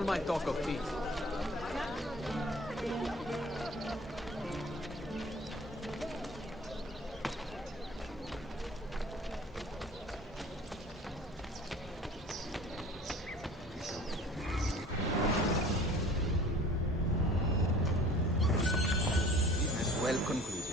all my talk of peace. Business well concluded.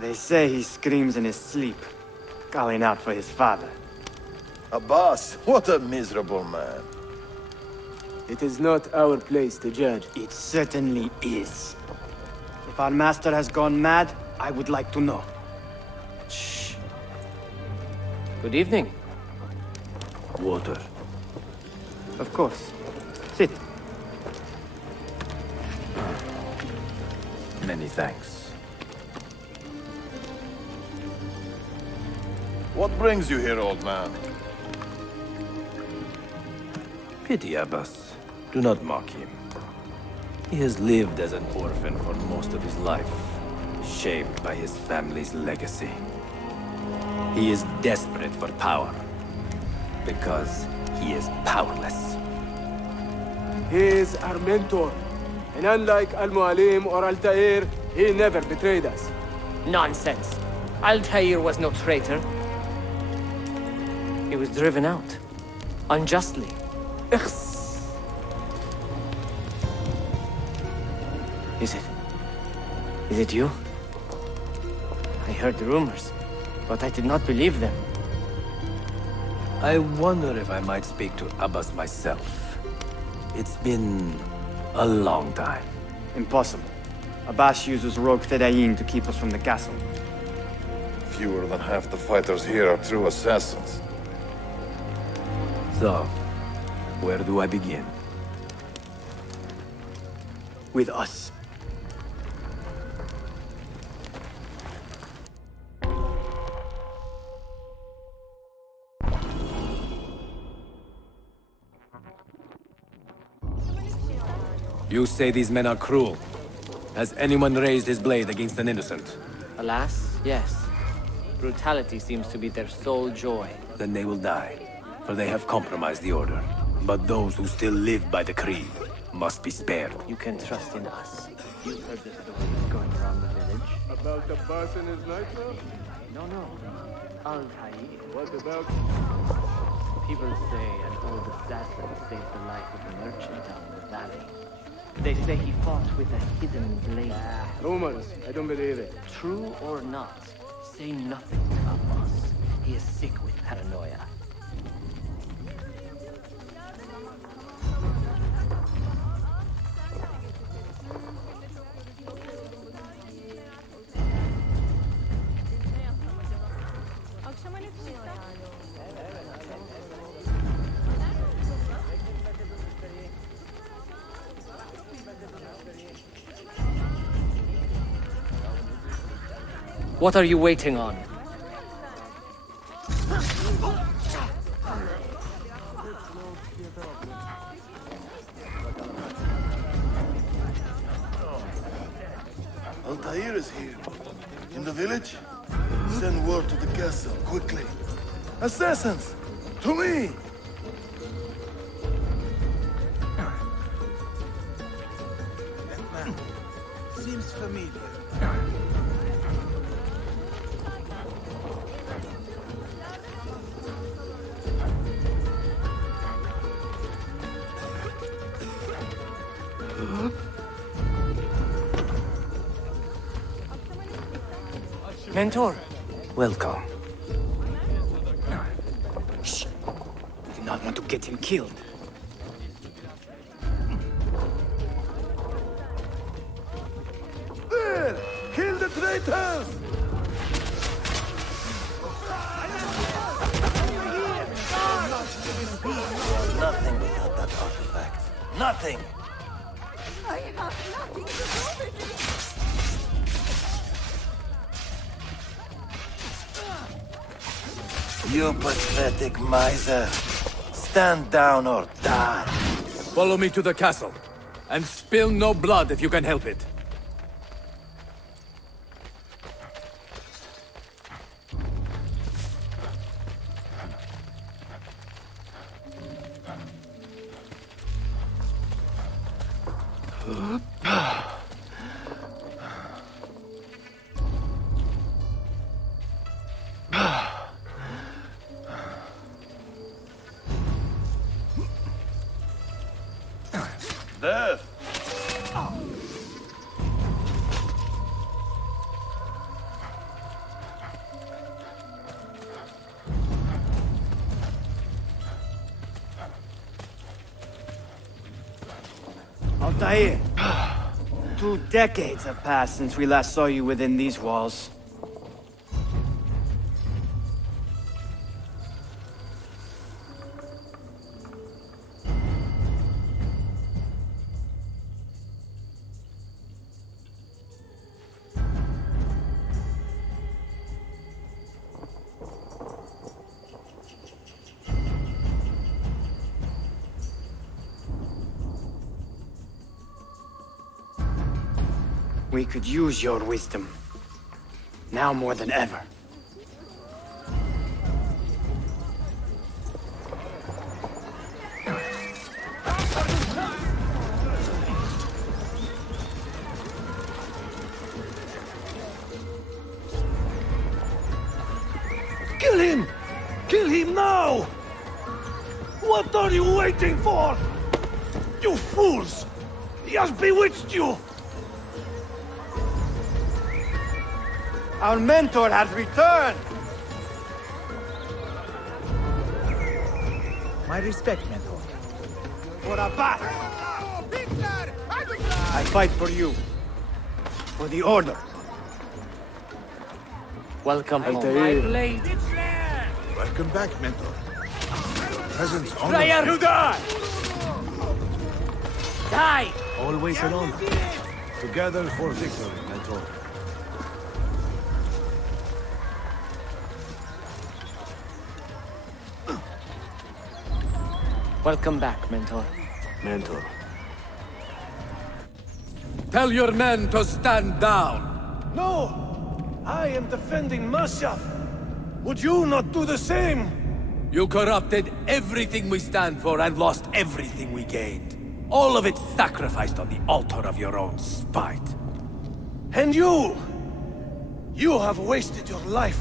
They say he screams in his sleep, calling out for his father. Abbas, what a miserable man. It is not our place to judge. It certainly is. If our master has gone mad, I would like to know. Shh. Good evening. Water. Of course. Sit. Many thanks. What brings you here, old man? Pity Abbas. Do not mock him. He has lived as an orphan for most of his life, shaped by his family's legacy. He is desperate for power, because he is powerless. He is our mentor. And unlike Al-Mualim or Altair, he never betrayed us. Nonsense. Altair was no traitor. He was driven out. Unjustly. Ikhs. Is it you? I heard the rumors, but I did not believe them. I wonder if I might speak to Abbas myself. It's been a long time. Impossible. Abbas uses rogue Fedayeen to keep us from the castle. Fewer than half the fighters here are true assassins. So, where do I begin? With us. You say these men are cruel. Has anyone raised his blade against an innocent? Alas, yes. Brutality seems to be their sole joy. Then they will die, for they have compromised the Order. But those who still live by the Creed must be spared. You can trust in us. You've heard the stories going around the village. About Abbas and his nightmare? No. Altair. What about... People say an old assassin saved the life of a merchant down in the valley. They say he fought with a hidden blade. Rumors. I don't believe it. True or not, say nothing to Abbas. He is sick with paranoia. What are you waiting on? Altair is here. In the village? Send word to the castle, quickly. Assassins! To me! Seems familiar. Mentor. Welcome. Shh. Do not want to get him killed. There! Kill the traitors! Nothing without that artifact. Nothing! I have nothing to do with it. You pathetic miser. Stand down or die. Follow me to the castle. And spill no blood if you can help it. Death! Altair. 2 decades have passed since we last saw you within these walls. We could use your wisdom. Now more than ever. Kill him! Kill him now! What are you waiting for? You fools! He has bewitched you! Our mentor has returned! My respect, Mentor. For Abbas! I fight for you. For the Order. Welcome home. Altair. Welcome back, Mentor. Presence on Raya, you die! Die! Always an honor. Together for victory, Mentor. Welcome back, Mentor. Mentor. Tell your men to stand down. No! I am defending Mashaf! Would you not do the same? You corrupted everything we stand for and lost everything we gained. All of it sacrificed on the altar of your own spite. And you! You have wasted your life,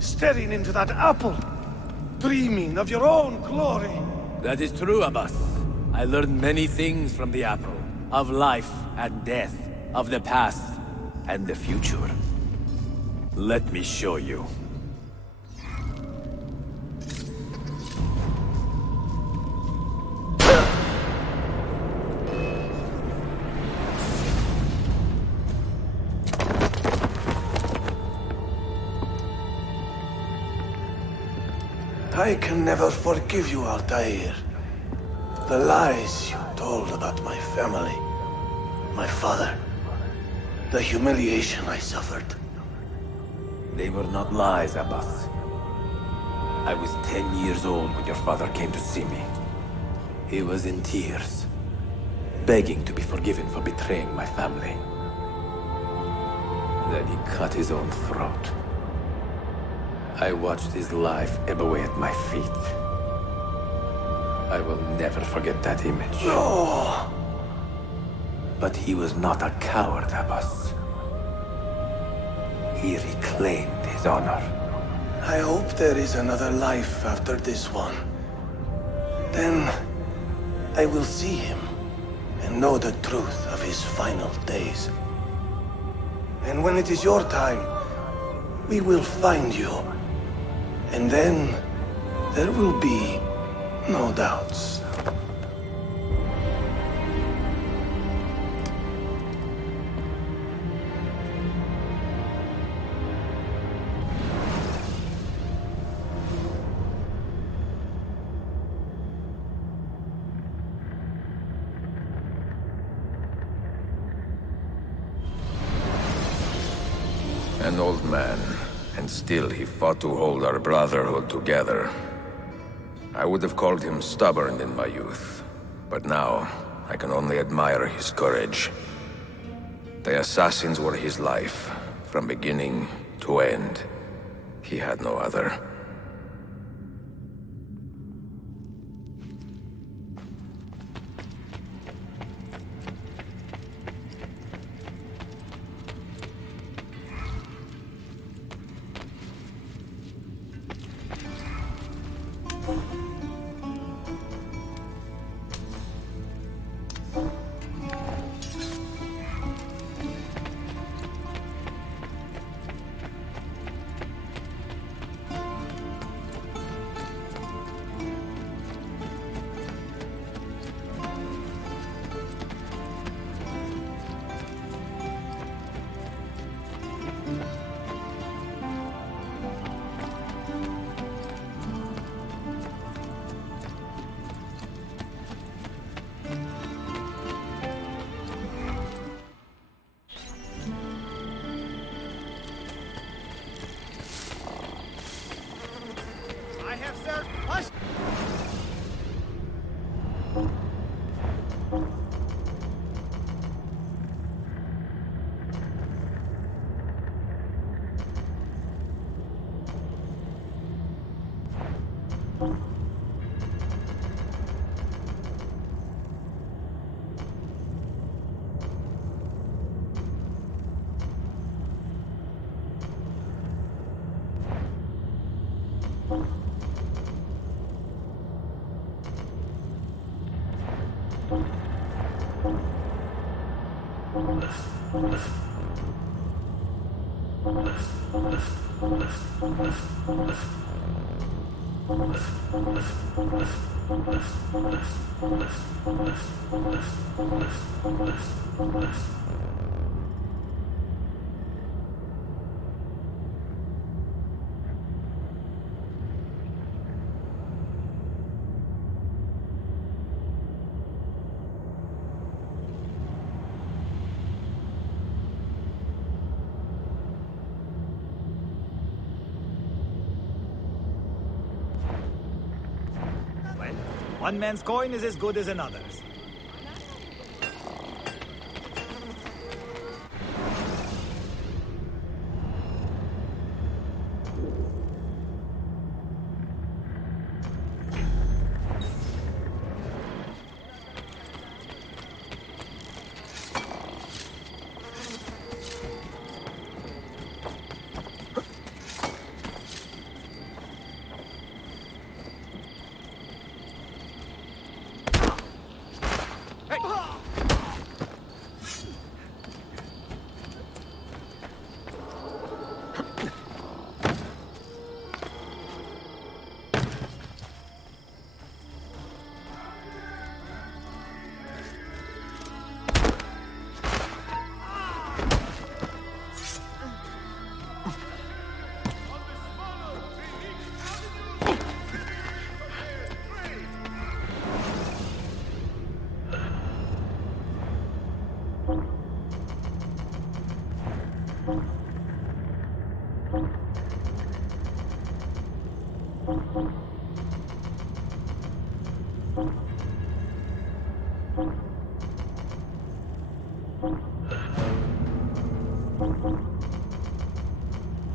staring into that apple, dreaming of your own glory. That is true, Abbas. I learned many things from the apple. Of life and death. Of the past and the future. Let me show you. I can never forgive you, Altair. The lies you told about my family, my father, the humiliation I suffered. They were not lies, Abbas. I was 10 years old when your father came to see me. He was in tears, begging to be forgiven for betraying my family. Then he cut his own throat. I watched his life ebb away at my feet. I will never forget that image. No! But he was not a coward, Abbas. He reclaimed his honor. I hope there is another life after this one. Then I will see him and know the truth of his final days. And when it is your time, we will find you. And then there will be no doubts. An old man, and still he fought to hold our brotherhood together. I would have called him stubborn in my youth, but now I can only admire his courage. The assassins were his life, from beginning to end. He had no other. One man's coin is as good as another's.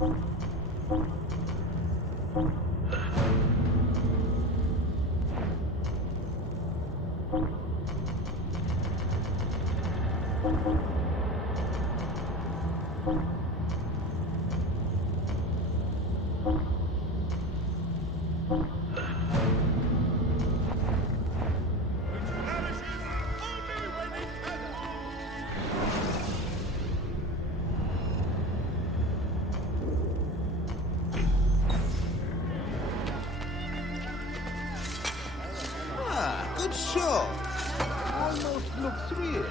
Good shot. Almost looks real.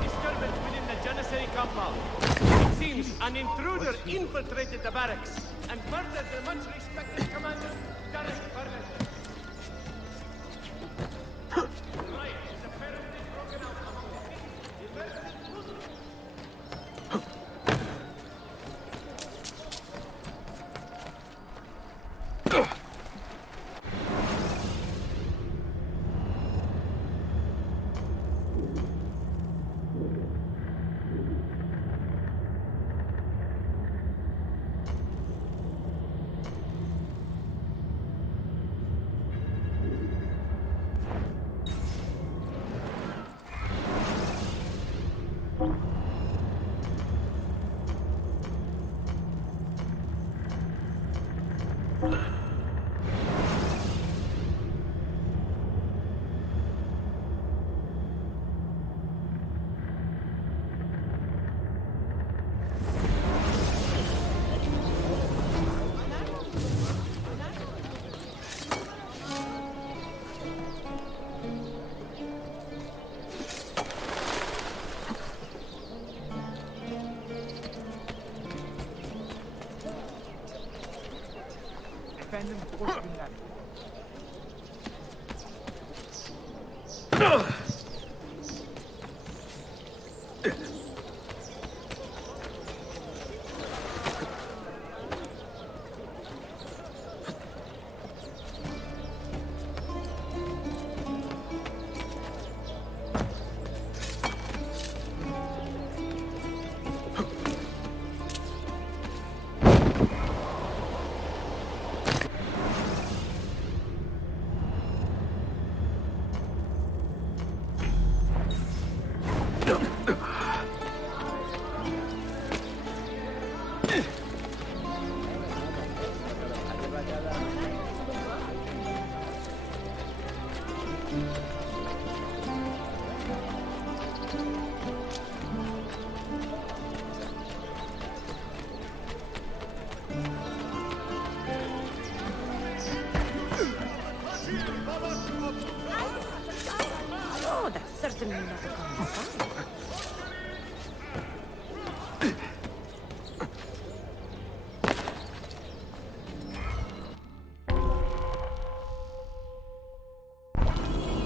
Disturbance within the Janissary compound. It seems an intruder infiltrated the barracks and murdered the much respected commander, Derek Burnett. Oh, that's certainly not a common sight.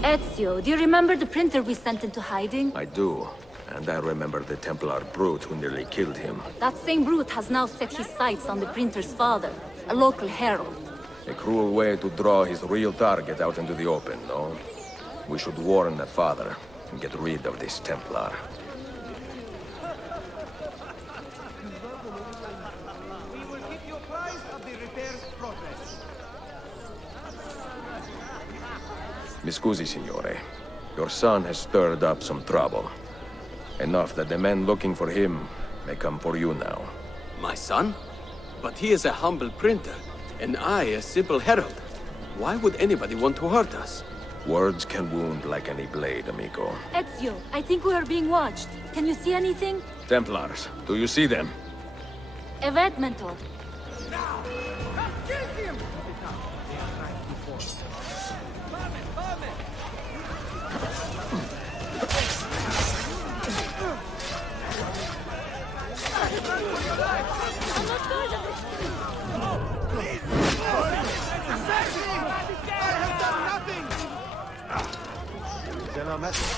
Ezio, do you remember the printer we sent into hiding? I do. And I remember the Templar brute who nearly killed him. That same brute has now set his sights on the printer's father, a local herald. A cruel way to draw his real target out into the open, no? We should warn the father and get rid of this Templar. We will keep you apprised of the repair's progress. Mi scusi, signore. Your son has stirred up some trouble. Enough that the men looking for him may come for you now. My son? But he is a humble printer, and I a simple herald. Why would anybody want to hurt us? Words can wound like any blade, amigo. Ezio, I think we are being watched. Can you see anything? Templars, do you see them? Evet, Mentor. Send our message.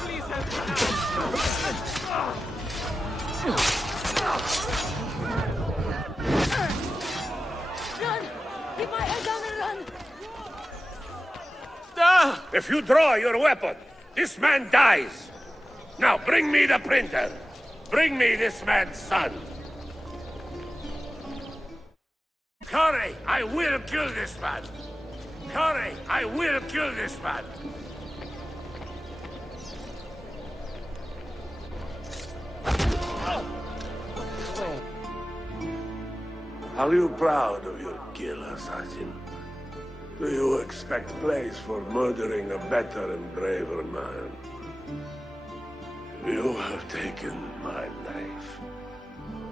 Please help me. Run! Keep my head down and run! If you draw your weapon, this man dies. Now bring me the printer. Bring me this man's son. Curry, I will kill this man. Curry, I will kill this man. Are you proud of your kill, assassin? Do you expect praise for murdering a better and braver man? You have taken my life,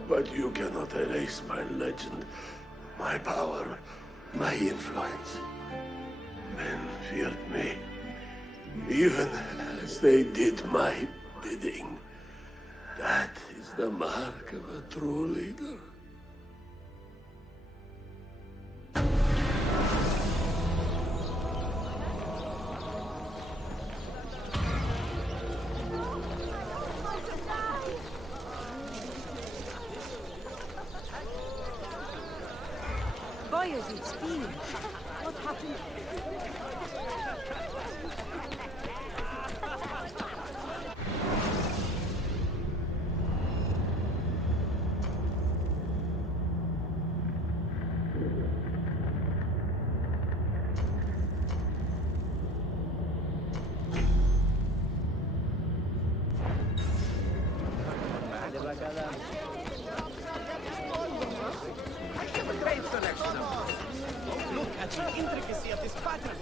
but you cannot erase my legend, my power, my influence. Men feared me, even as they did my bidding. That is the mark of a true leader. Bayezid, speed! What happened? Look at the intricacy of this pattern.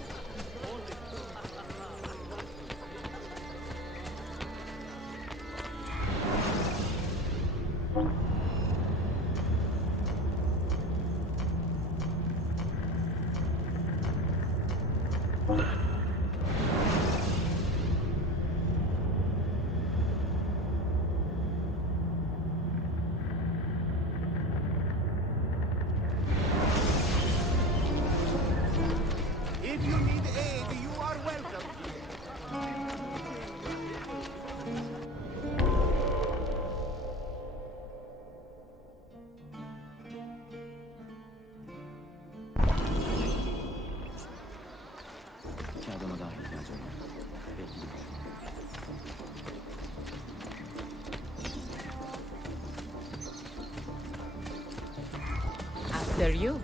If you need aid, you are welcome. After you.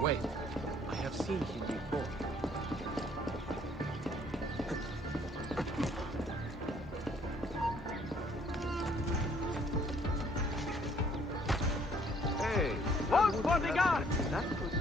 Wait, I have seen him before. Hey, hold for the guard! That could...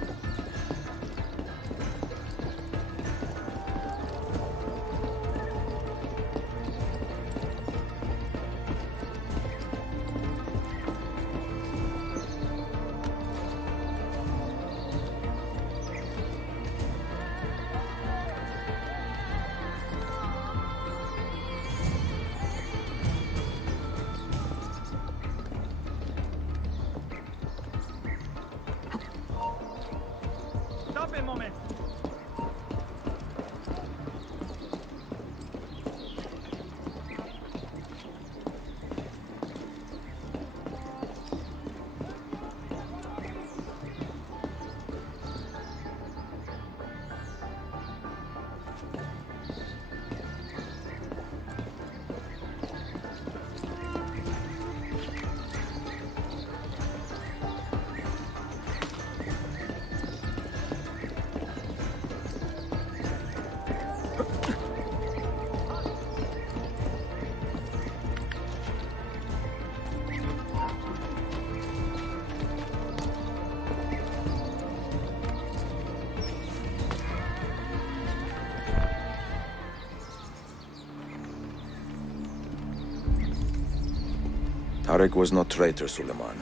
Tarek was no traitor, Suleiman.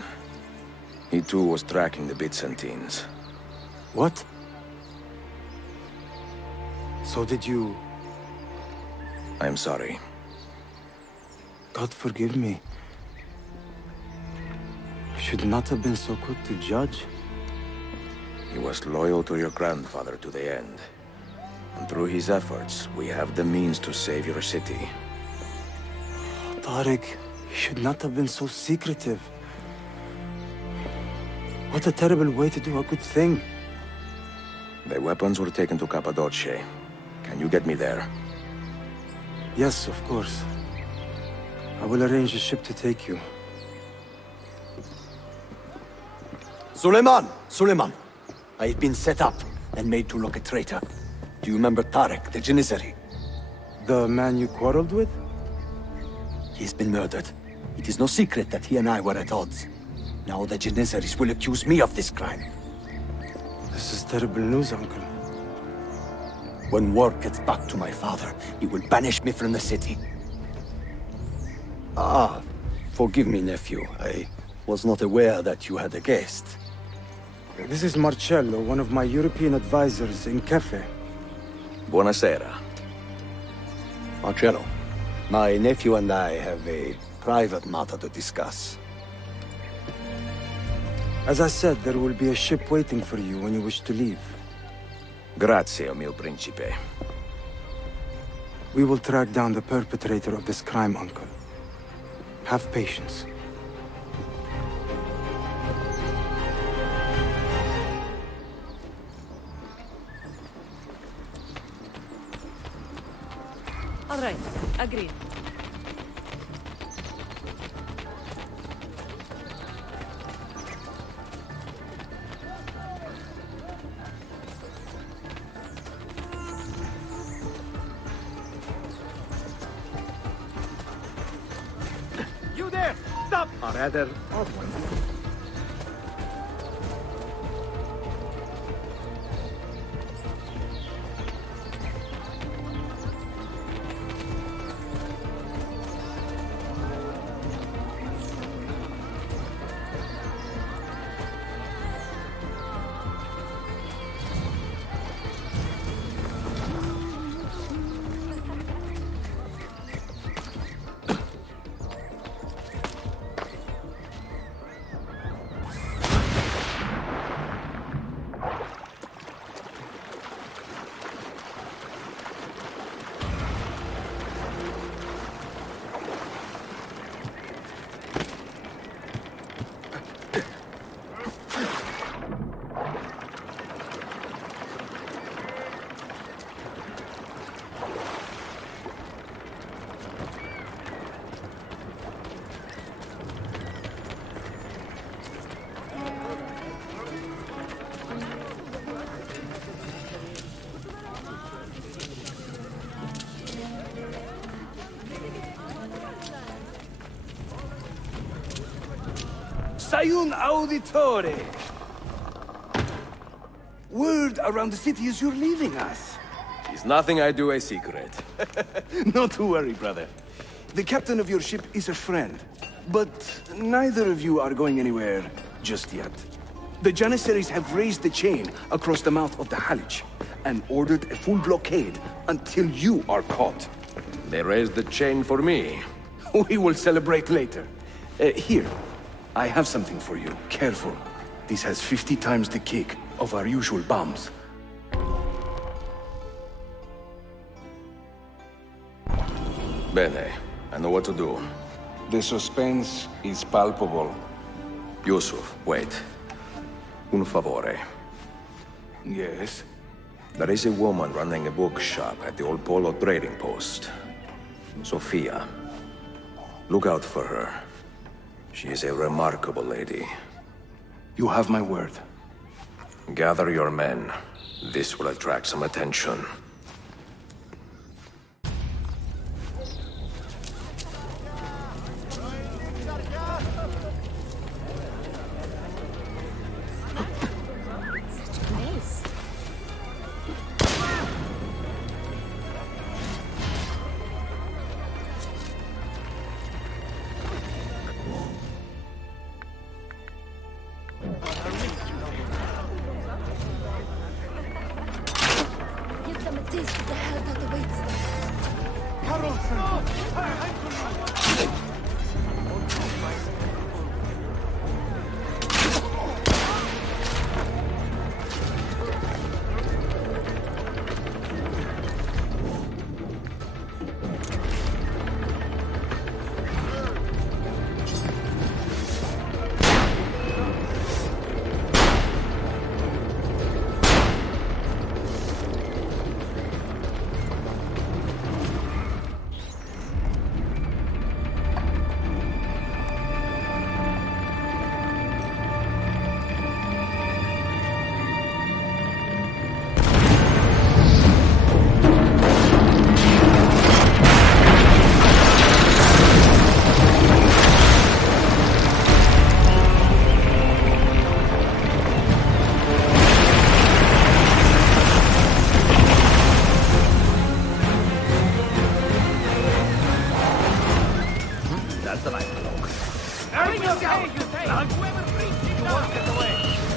He too was tracking the Byzantines. What? So did you... I am sorry. God forgive me. You should not have been so quick to judge. He was loyal to your grandfather to the end. And through his efforts, we have the means to save your city. Tariq, you should not have been so secretive. What a terrible way to do a good thing. The weapons were taken to Cappadocia. Can you get me there? Yes, of course. I will arrange a ship to take you. Suleiman! Suleiman! I've been set up and made to look a traitor. Do you remember Tarek, the Janissary? The man you quarreled with? He's been murdered. It is no secret that he and I were at odds. Now the Janissaries will accuse me of this crime. This is terrible news, Uncle. When word gets back to my father, he will banish me from the city. Ah, forgive me, nephew. I was not aware that you had a guest. This is Marcello, one of my European advisors in Cafe. Buonasera. Marcello, my nephew and I have a private matter to discuss. As I said, there will be a ship waiting for you when you wish to leave. Grazie, o mio principe. We will track down the perpetrator of this crime, Uncle. Have patience. All right, agreed. You there! Stop! Or rather, Sayun Auditore! Word around the city is you're leaving us. Is nothing I do a secret. Not to worry, brother. The captain of your ship is a friend, but neither of you are going anywhere just yet. The Janissaries have raised the chain across the mouth of the Halich and ordered a full blockade until you are caught. They raised the chain for me. We will celebrate later. Here, I have something for you. Careful. This has 50 times the kick of our usual bombs. Bene, I know what to do. The suspense is palpable. Yusuf, wait. Un favore. Yes? There is a woman running a bookshop at the Old Polo trading post. Sophia. Look out for her. She is a remarkable lady. You have my word. Gather your men. This will attract some attention.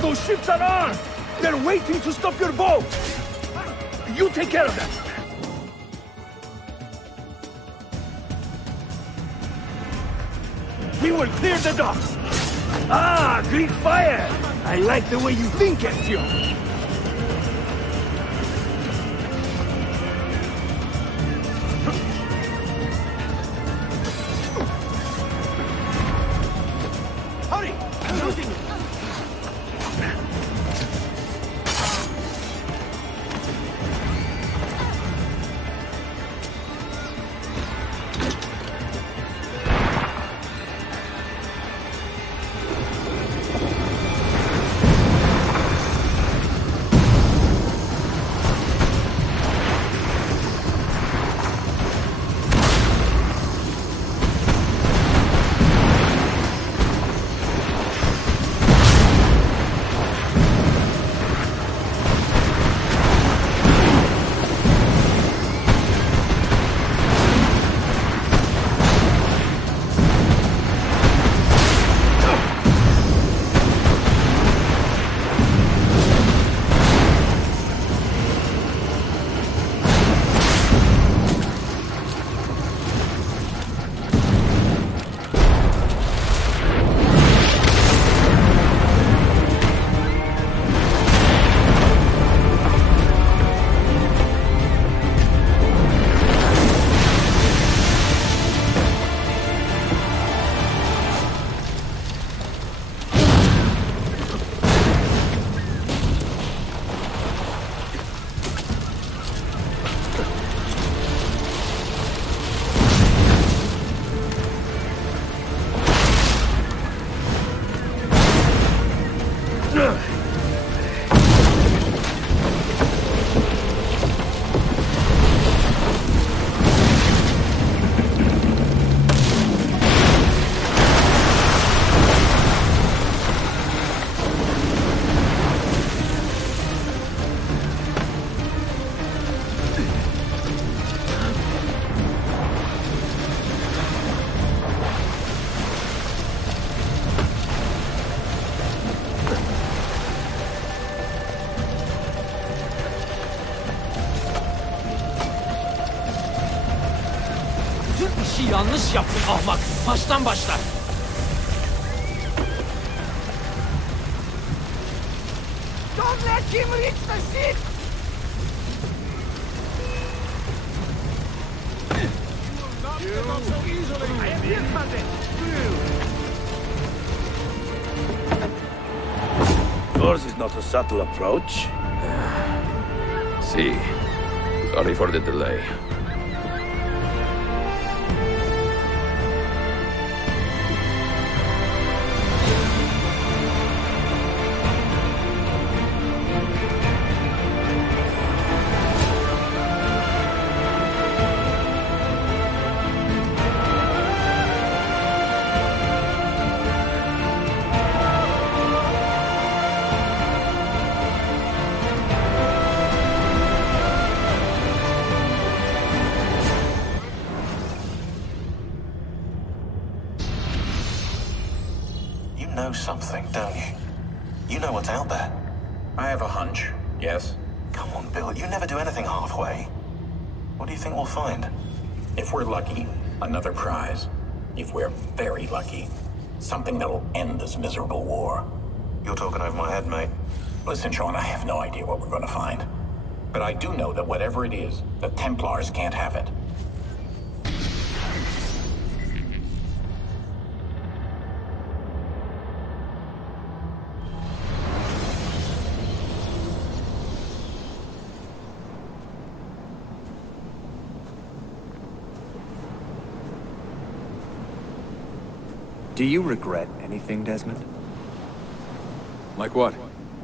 Those ships are armed! They're waiting to stop your boat! You take care of them! We will clear the docks! Ah, Greek fire! I like the way you think, Ezio! Hurry! I'm losing it! İşi yanlış yaptın ahmak. Baştan başla. Don't let him reach the ship! Yours is not a subtle approach. See. Sorry for the delay. You know something, don't you? You know what's out there. I have a hunch, yes. Come on, Bill. You never do anything halfway. What do you think we'll find? If we're lucky, another prize. If we're very lucky, something that'll end this miserable war. You're talking over my head, mate. Listen, Sean, I have no idea what we're going to find. But I do know that whatever it is, the Templars can't have it. Do you regret anything, Desmond? Like what?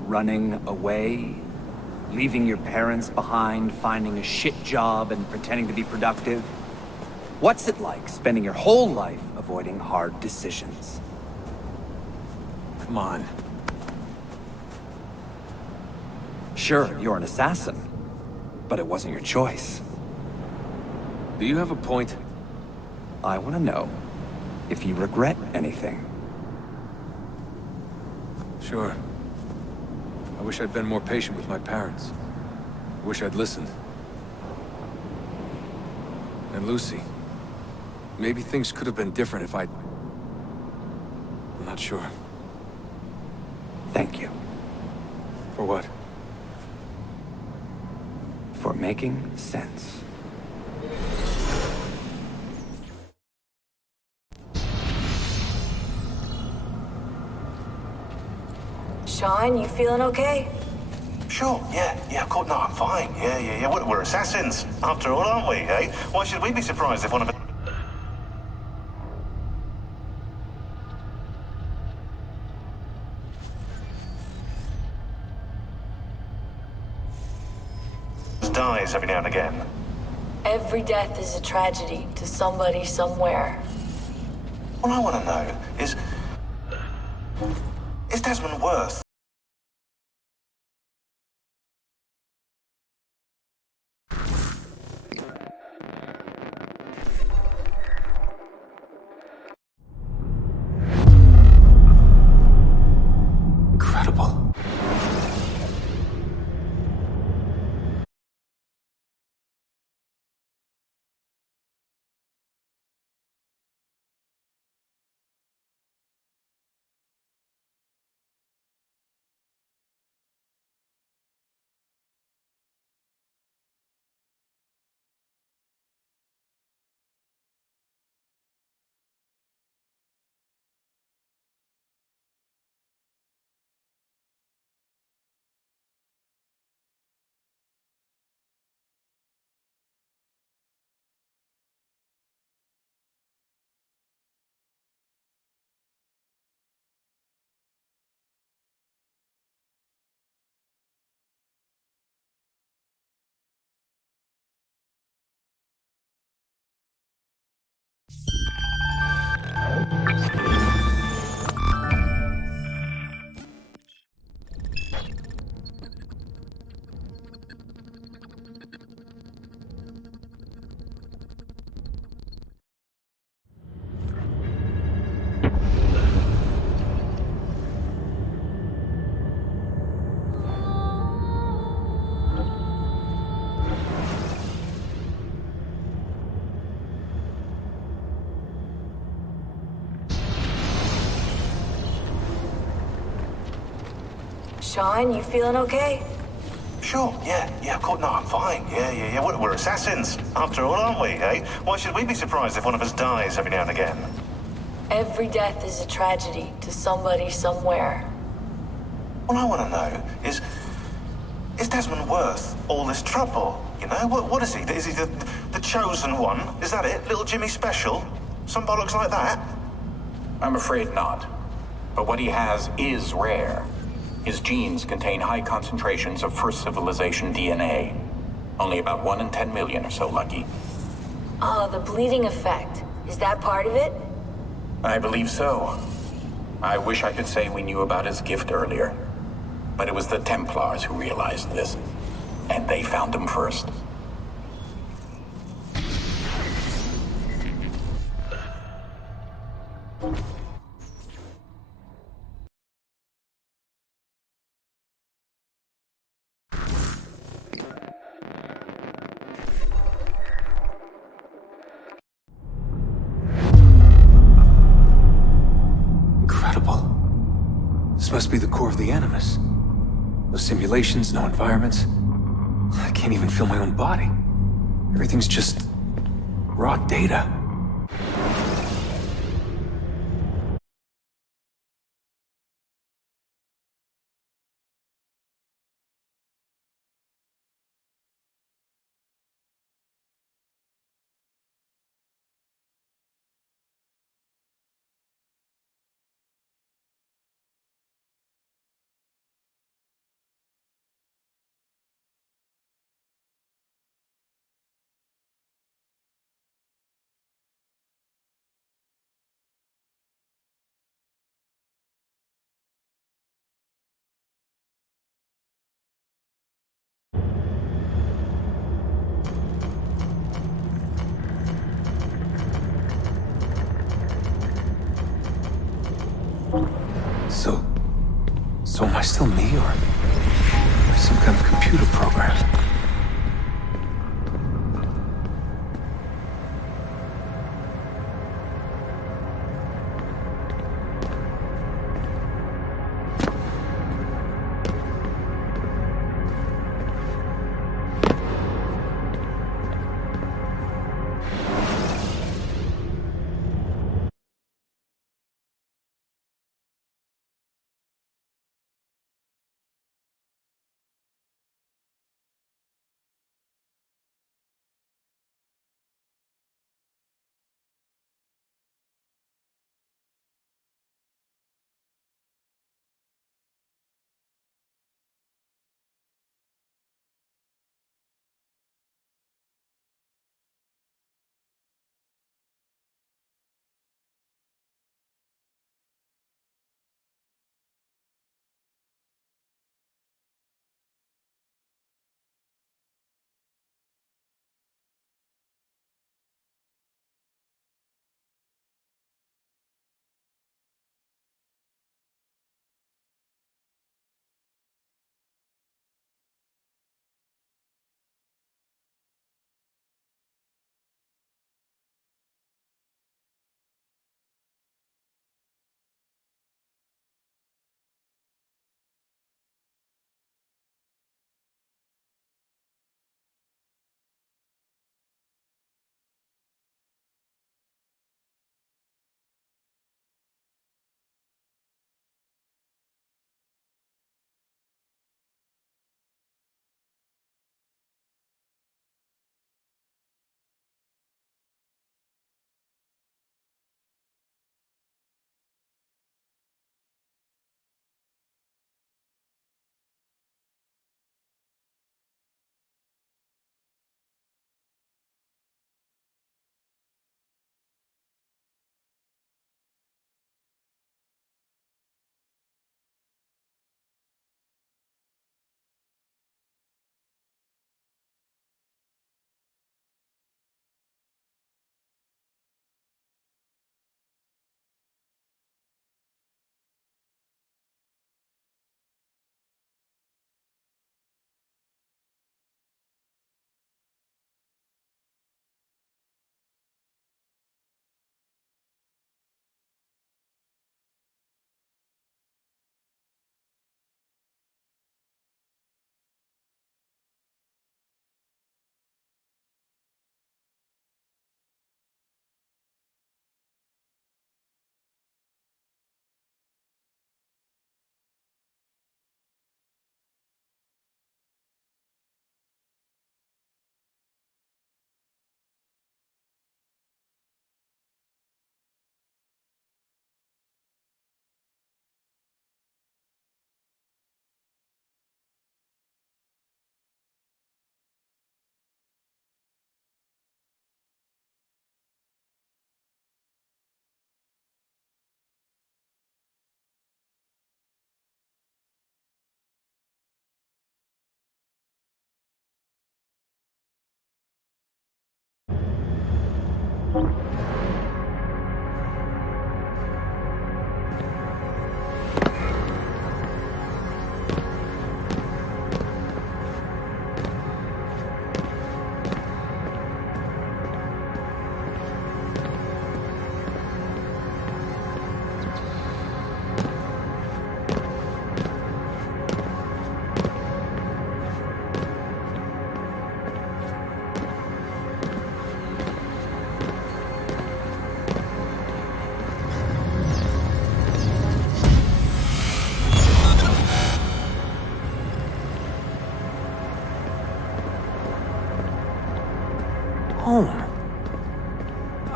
Running away? Leaving your parents behind, finding a shit job, and pretending to be productive? What's it like spending your whole life avoiding hard decisions? Come on. Sure, you're an assassin, but it wasn't your choice. Do you have a point? I want to know if you regret anything. Sure. I wish I'd been more patient with my parents. I wish I'd listened. And Lucy. Maybe things could have been different if I'd... I'm not sure. Thank you. For what? For making sense. Sean, you feeling okay? Sure, yeah, of course, no, I'm fine. Yeah. We're assassins, after all, aren't we, eh? Why should we be surprised if one of us... dies every now and again? Every death is a tragedy to somebody somewhere. What I want to know is Desmond worth? Incredible. Sean, you feeling okay? Sure, yeah, of course, no, I'm fine. Yeah. We're assassins, after all, aren't we, eh? Why should we be surprised if one of us dies every now and again? Every death is a tragedy to somebody somewhere. What I want to know is Desmond worth all this trouble? You know, what is he? Is he the chosen one? Is that it? Little Jimmy Special? Some bollocks like that? I'm afraid not. But what he has is rare. His genes contain high concentrations of First Civilization DNA. Only about 1 in 10 million are so lucky. Oh, the bleeding effect. Is that part of it? I believe so. I wish I could say we knew about his gift earlier. But it was the Templars who realized this. And they found him first. This must be the core of the Animus. No simulations, no environments. I can't even feel my own body. Everything's just raw data. So am I still me, or am I some kind of computer program?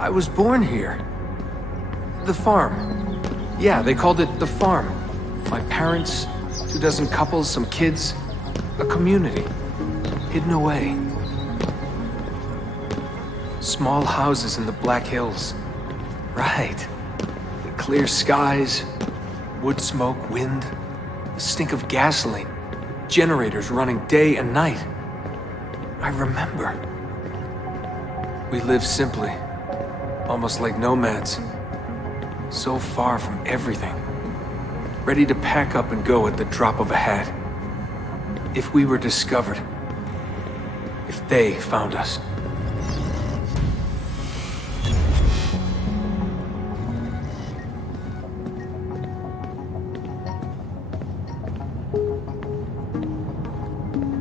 I was born here. The farm. Yeah, they called it the farm. My parents, 24 couples, some kids, a community. Hidden away. Small houses in the Black Hills. Right. The clear skies, wood smoke, wind, the stink of gasoline, generators running day and night. I remember. We lived simply, almost like nomads. So far from everything. Ready to pack up and go at the drop of a hat. If we were discovered. If they found us.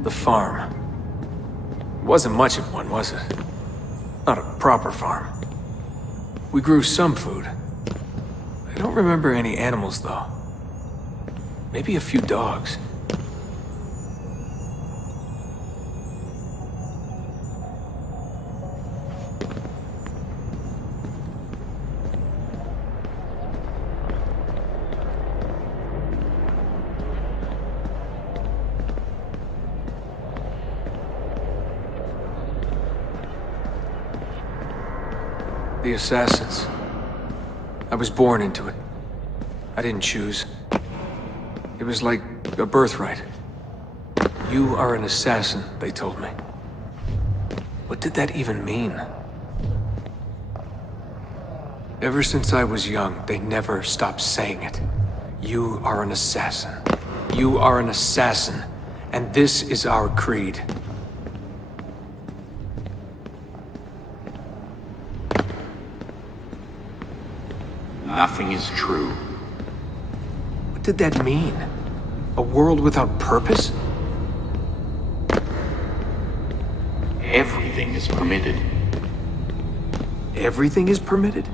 The farm. It wasn't much of one, was it? Not a proper farm. We grew some food. I don't remember any animals, though. Maybe a few dogs. The Assassins. I was born into it. I didn't choose. It was like a birthright. You are an assassin, they told me. What did that even mean? Ever since I was young, they never stopped saying it. You are an assassin. You are an assassin. And this is our creed. Nothing is true. What did that mean? A world without purpose? Everything is permitted. Everything is permitted?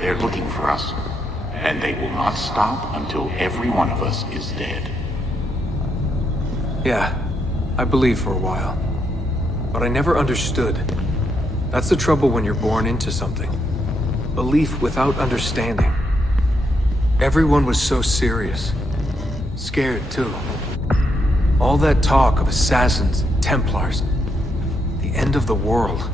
They're looking for us, and they will not stop until every one of us is dead. Yeah, I believed for a while. But I never understood. That's the trouble when you're born into something. Belief without understanding. Everyone was so serious. Scared, too. All that talk of assassins, Templars. The end of the world.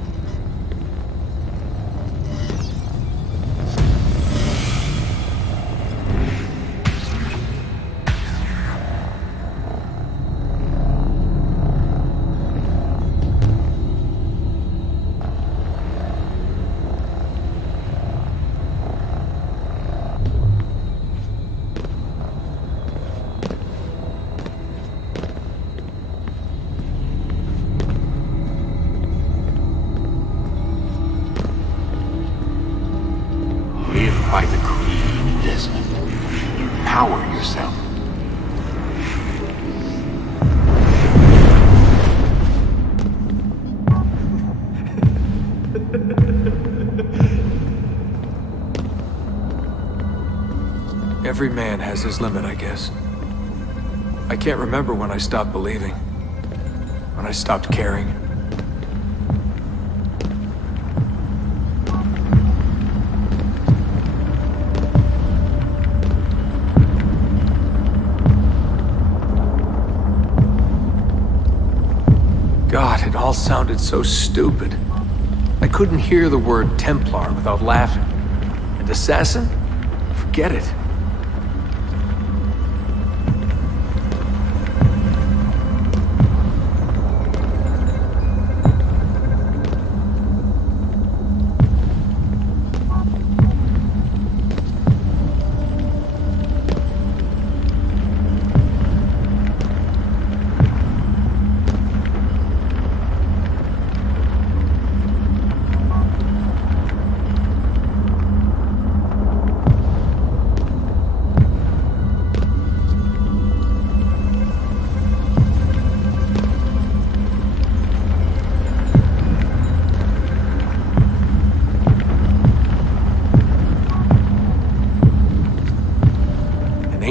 By the creed, Desmond. Empower yourself. Every man has his limit, I guess. I can't remember when I stopped believing. When I stopped caring. God, it all sounded so stupid. I couldn't hear the word Templar without laughing. And assassin? Forget it.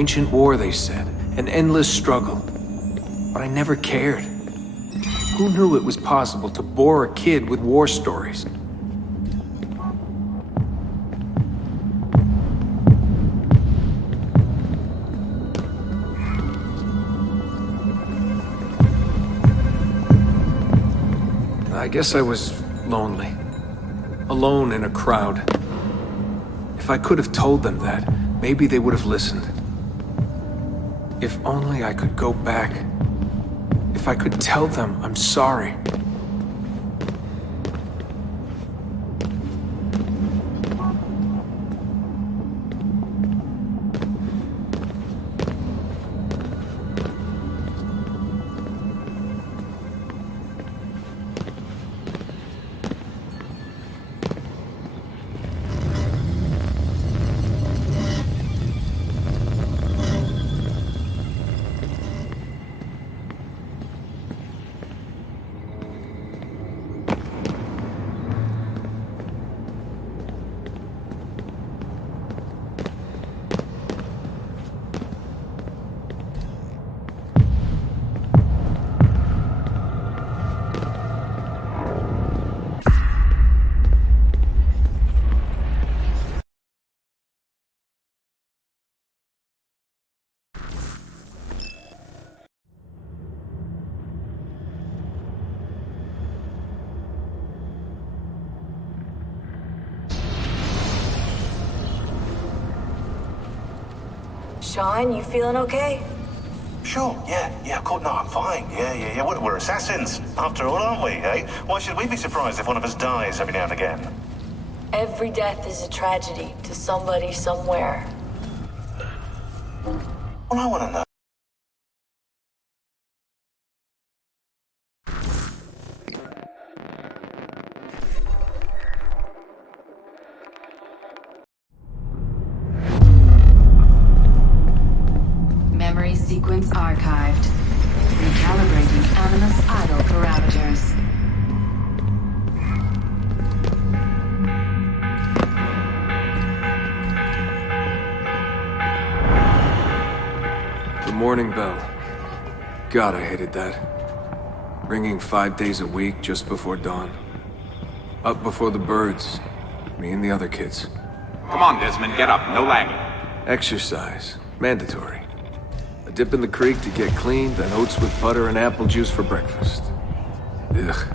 ancient war, they said. An endless struggle. But I never cared. Who knew it was possible to bore a kid with war stories? I guess I was lonely. Alone in a crowd. If I could have told them that, maybe they would have listened. If only I could go back. If I could tell them I'm sorry. Sean, you feeling okay? Sure, yeah, of course. No, I'm fine. Yeah. We're assassins, after all, aren't we, eh? Why should we be surprised if one of us dies every now and again? Every death is a tragedy to somebody somewhere. Well, I want to know. Memory sequence archived. Recalibrating Animus idle parameters. The morning bell. God, I hated that. Ringing 5 days a week just before dawn. Up before the birds. Me and the other kids. Come on, Desmond, get up. No lagging. Exercise. Mandatory. A dip in the creek to get clean, then oats with butter and apple juice for breakfast. Ugh.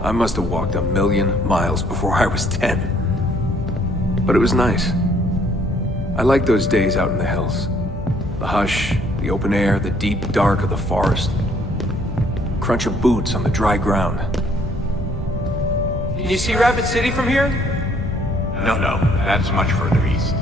I must have walked 1,000,000 miles before I was 10. But it was nice. I liked those days out in the hills. The hush, the open air, the deep dark of the forest. Crunch of boots on the dry ground. Can you see Rapid City from here? No, that's much further east.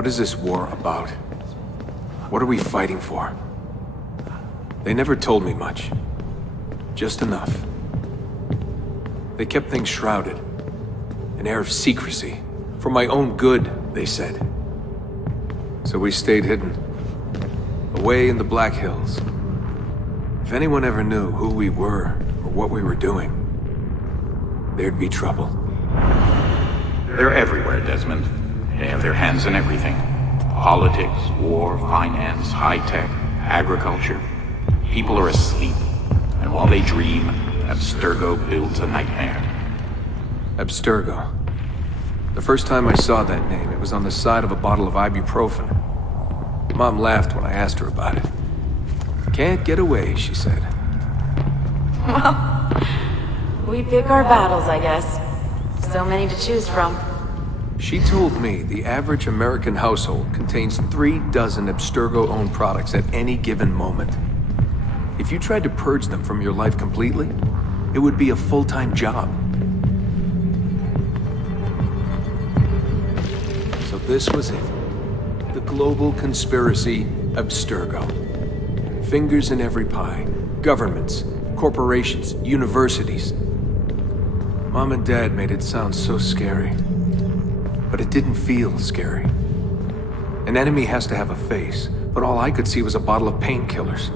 What is this war about? What are we fighting for? They never told me much. Just enough. They kept things shrouded. An air of secrecy. For my own good, they said. So we stayed hidden. Away in the Black Hills. If anyone ever knew who we were, or what we were doing, there'd be trouble. They're everywhere, Desmond. They have their hands in everything. Politics, war, finance, high-tech, agriculture. People are asleep. And while they dream, Abstergo builds a nightmare. Abstergo. The first time I saw that name, it was on the side of a bottle of ibuprofen. Mom laughed when I asked her about it. Can't get away, she said. Well, we pick our battles, I guess. So many to choose from. She told me the average American household contains 3 dozen Abstergo-owned products at any given moment. If you tried to purge them from your life completely, it would be a full-time job. So this was it. The global conspiracy, Abstergo. Fingers in every pie. Governments, corporations, universities. Mom and Dad made it sound so scary. But it didn't feel scary. An enemy has to have a face, but all I could see was a bottle of painkillers.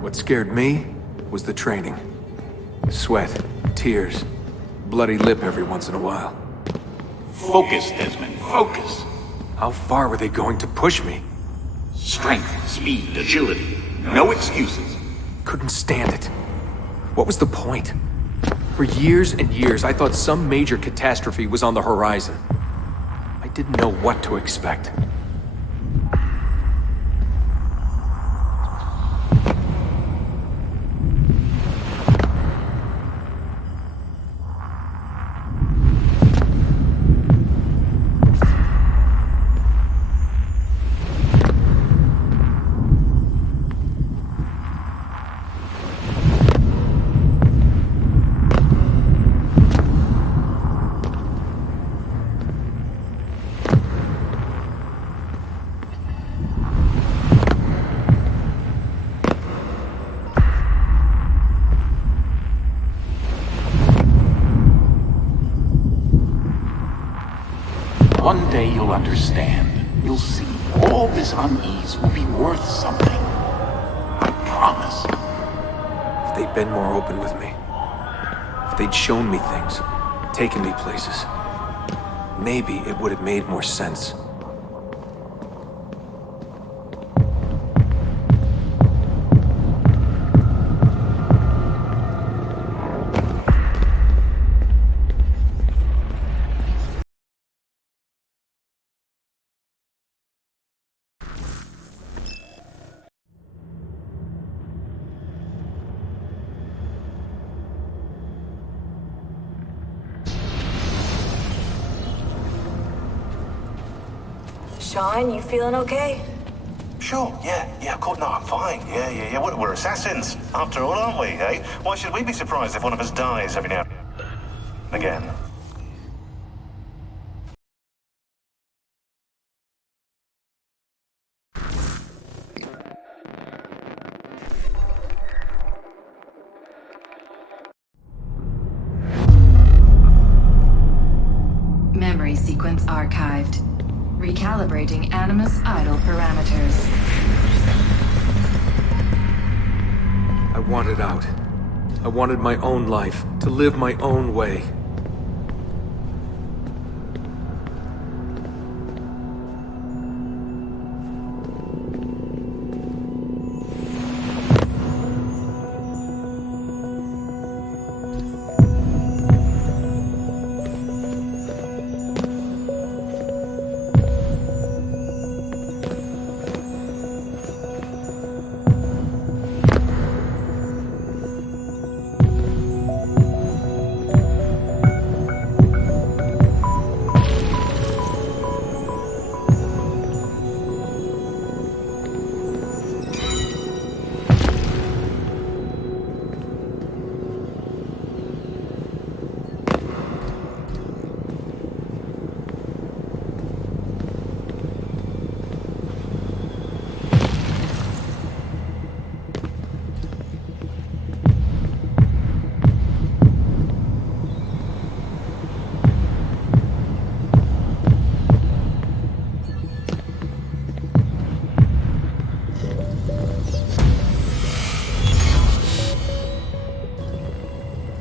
What scared me was the training. Sweat, tears, bloody lip every once in a while. Focus, Desmond, focus. How far were they going to push me? Strength, speed, agility. No excuses. Couldn't stand it. What was the point? For years and years, I thought some major catastrophe was on the horizon. I didn't know what to expect. One day you'll understand. You'll see. All this unease will be worth something. I promise. If they'd been more open with me, if they'd shown me things, taken me places, maybe it would have made more sense. Sean, you feeling okay? Sure, yeah, of course. No, I'm fine. Yeah. We're assassins, after all, aren't we, eh? Why should we be surprised if one of us dies every now and again? Memory sequence archived. Recalibrating Animus idle parameters. I wanted out. I wanted my own life, to live my own way.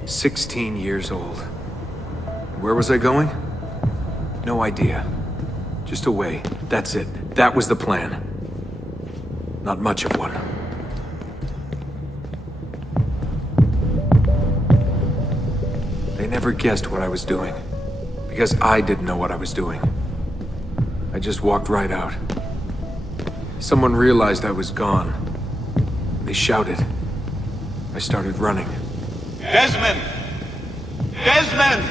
"16 years old. Where was I going? No idea. Just away. That's it. That was the plan. Not much of one. They never guessed what I was doing, because I didn't know what I was doing. I just walked right out. Someone realized I was gone. They shouted. I started running. Desmond! Desmond!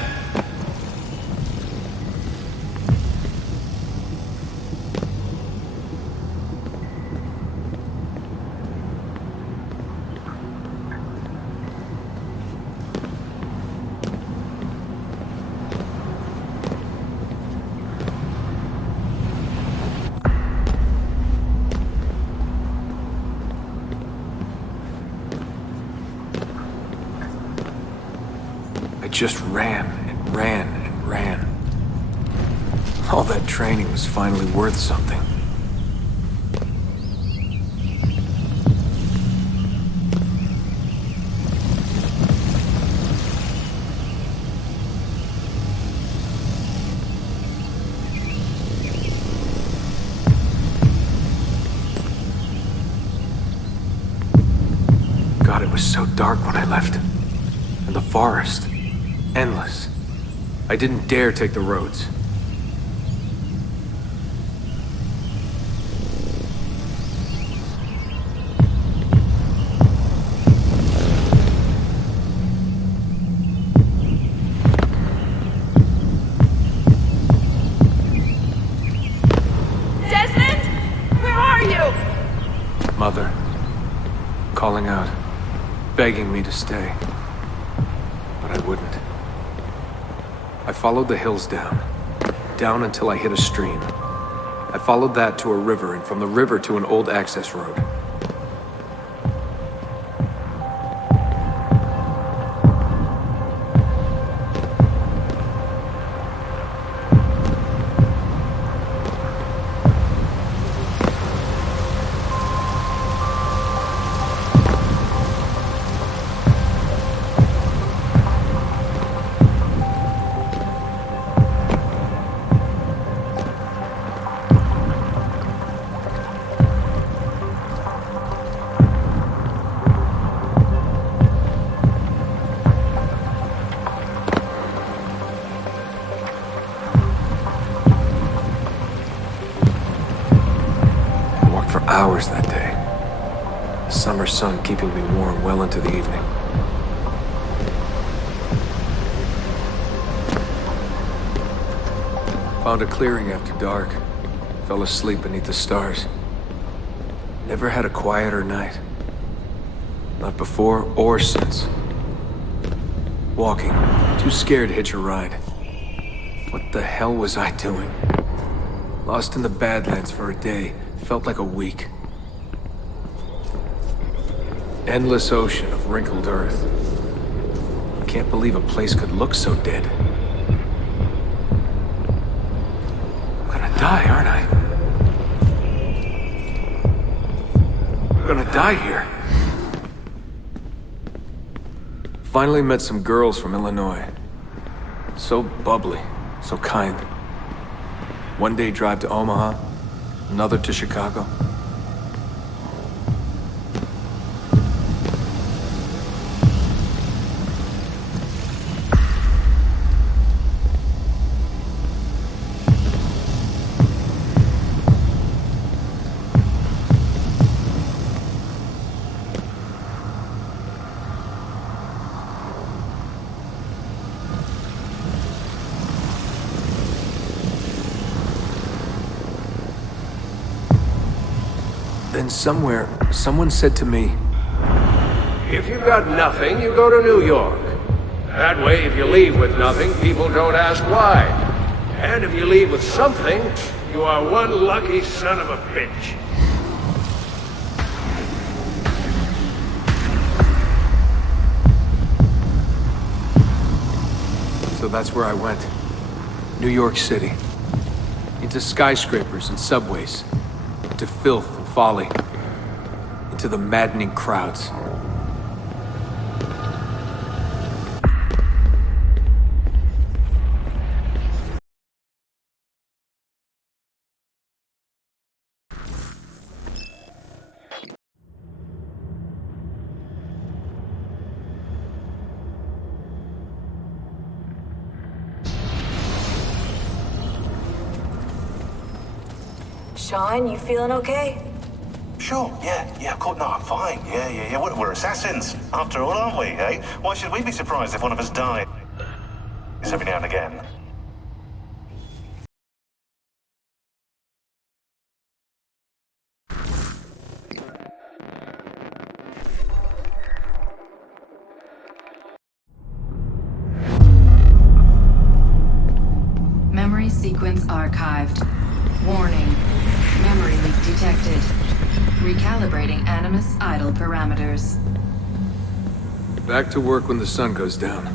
I just ran and ran and ran. All that training was finally worth something. God, it was so dark when I left. And the forest. Endless. I didn't dare take the roads. Desmond! Where are you? Mother. Calling out. Begging me to stay. But I wouldn't. I followed the hills down. Down until I hit a stream. I followed that to a river, and from the river to an old access road. hours that day. The summer sun keeping me warm well into the evening. Found a clearing after dark. Fell asleep beneath the stars. Never had a quieter night. Not before or since. Walking, too scared to hitch a ride. What the hell was I doing? Lost in the Badlands for a day. Felt like a week. Endless ocean of wrinkled earth. Can't believe a place could look so dead. I'm gonna die, aren't I? I'm gonna die here. Finally met some girls from Illinois. So bubbly, so kind. One day drive to Omaha, another to Chicago. Then somewhere, someone said to me, "If you've got nothing, you go to New York. That way, if you leave with nothing, people don't ask why. And if you leave with something, you are one lucky son of a bitch." So that's where I went. New York City. Into skyscrapers and subways. Into filth and folly. Into the maddening crowds. Sean, you feeling okay? Sure, yeah, of course. No, I'm fine. Yeah. We're assassins, after all, aren't we, eh? Why should we be surprised if one of us dies every now and again? Memory sequence archived. Warning. Memory leak detected. Recalibrating Animus idle parameters. Back to work when the sun goes down.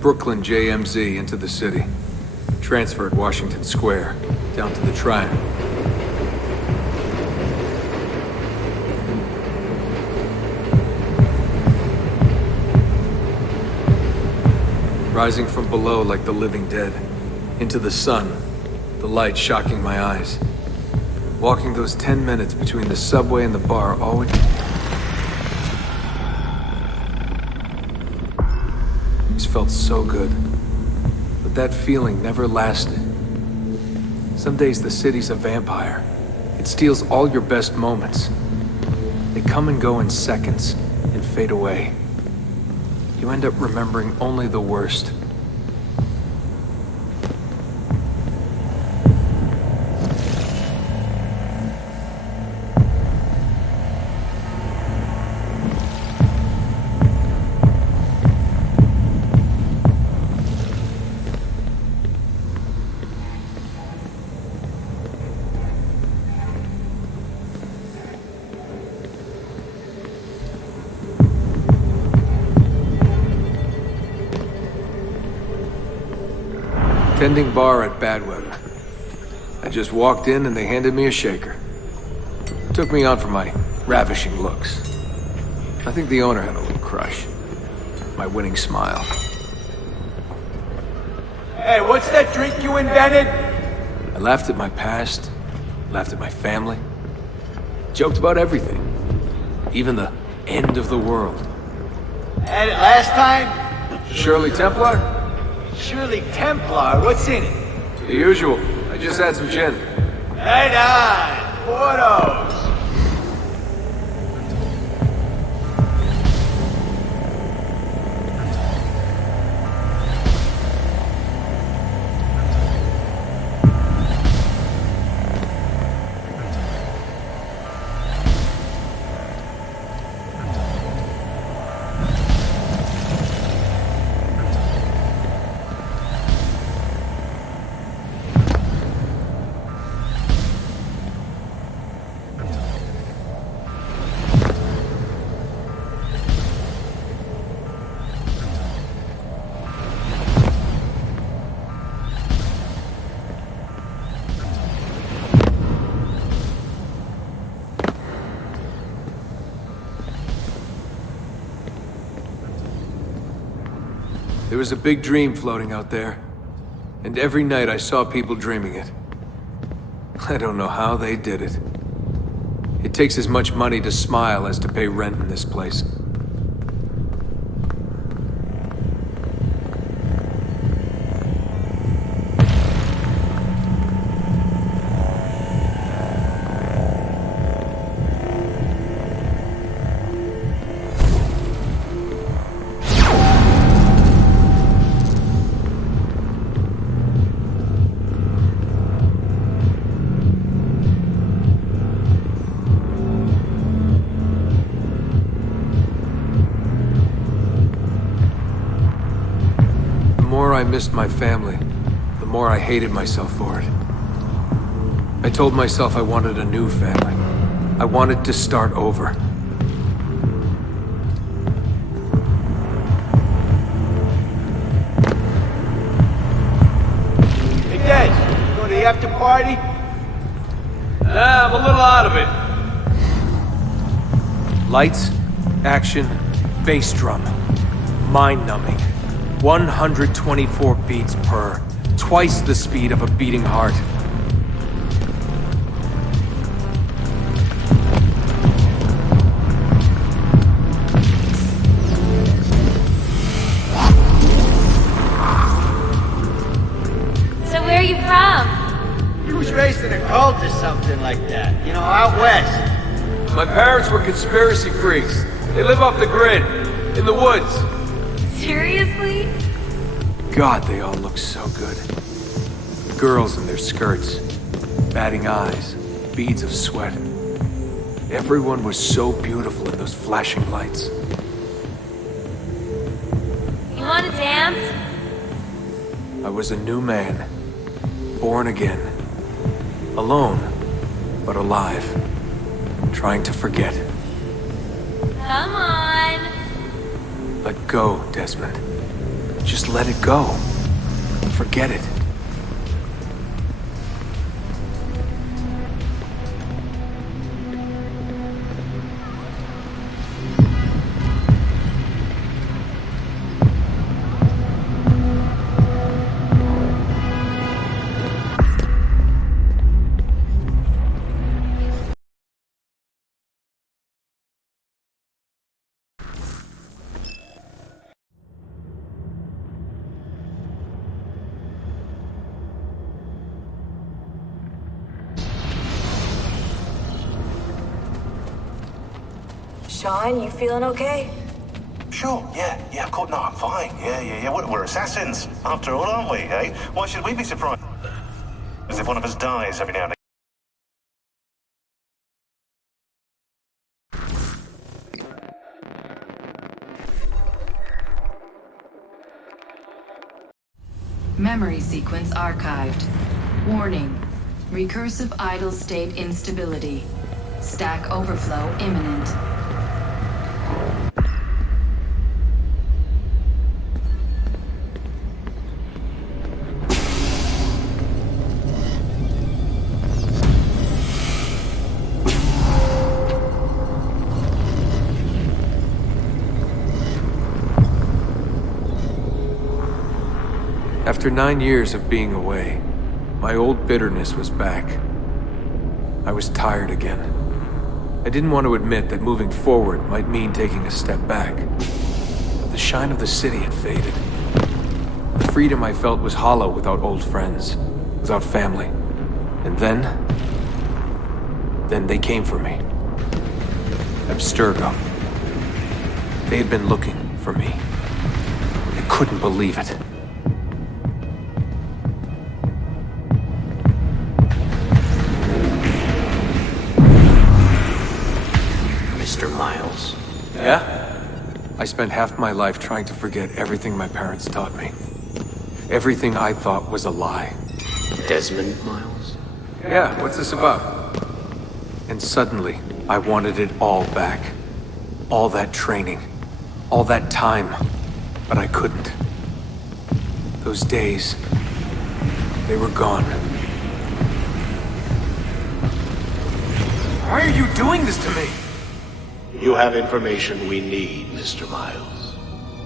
Brooklyn JMZ into the city. Transfer at Washington Square. Down to the Triangle. Rising from below like the living dead. Into the sun. The light shocking my eyes. Walking those 10 minutes between the subway and the bar always felt so good. But that feeling never lasted. Some days the city's a vampire. It steals all your best moments. They come and go in seconds and fade away. You end up remembering only the worst. Tending bar at Badweather. I just walked in and they handed me a shaker. Took me on for my ravishing looks. I think the owner had a little crush. My winning smile. Hey, what's that drink you invented? I laughed at my past, laughed at my family, joked about everything. Even the end of the world. Had it last time? Shirley Templar? Shirley Templar, what's in it? The usual. I just had some gin. Right on. Portos. There was a big dream floating out there. And every night I saw people dreaming it. I don't know how they did it. It takes as much money to smile as to pay rent in this place. The more I missed my family, the more I hated myself for it. I told myself I wanted a new family. I wanted to start over. Hey, Des, going to the after party? I'm a little out of it. Lights, action, bass drum. Mind-numbing. 124 beats per. Twice the speed of a beating heart. So where are you from? He was raised in a cult or something like that. You know, out west. My parents were conspiracy freaks. They live off the grid, in the woods. Seriously? God, they all look so good. Girls in their skirts, batting eyes, beads of sweat. Everyone was so beautiful in those flashing lights. You want to dance? I was a new man, born again. Alone, but alive. Trying to forget. Come on. Let go, Desmond. Just let it go. Forget it. Sean, you feeling okay? Sure, yeah, of course, no, I'm fine. Yeah, we're assassins, after all, aren't we, eh? Why should we be surprised? As if one of us dies every now and again. Memory sequence archived. Warning. Recursive idle state instability. Stack overflow imminent. After 9 years of being away, my old bitterness was back. I was tired again. I didn't want to admit that moving forward might mean taking a step back. But the shine of the city had faded. The freedom I felt was hollow without old friends, without family. And then they came for me. Abstergo. They had been looking for me. I couldn't believe it. Mr. Miles. Yeah? I spent half my life trying to forget everything my parents taught me. Everything I thought was a lie. Desmond Miles? Yeah, what's this about? And suddenly, I wanted it all back. All that training. All that time. But I couldn't. Those days, they were gone. Why are you doing this to me? You have information we need, Mr. Miles.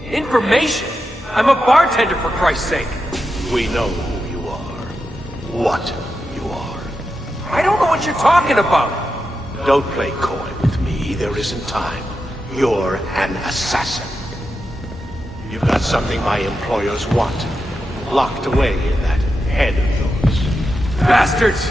Information? I'm a bartender, for Christ's sake! We know who you are. What you are. I don't know what you're talking about! Don't play coy with me. There isn't time. You're an assassin. You've got something my employers want. Locked away in that head of yours. Bastards!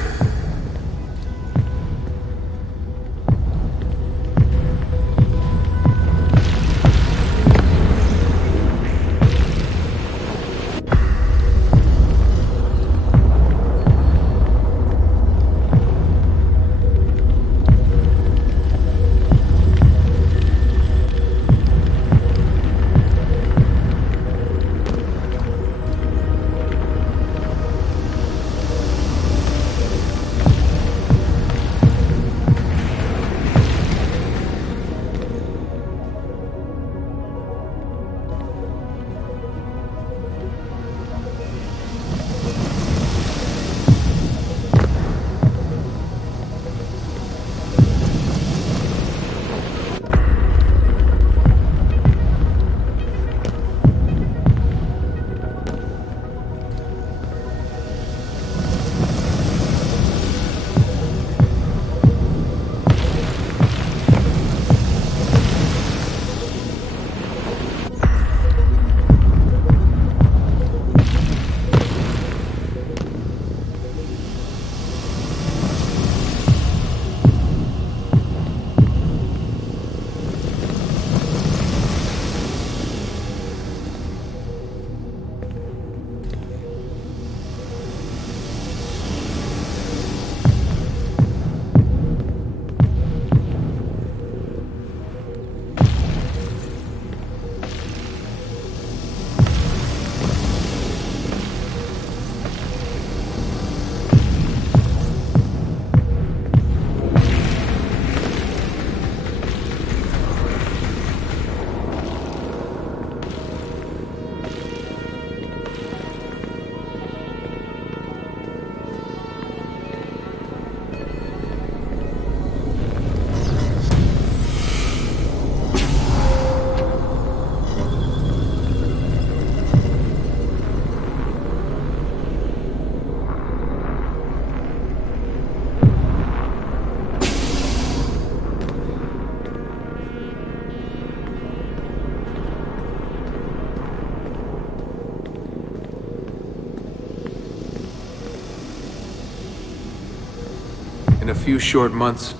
In a few short months,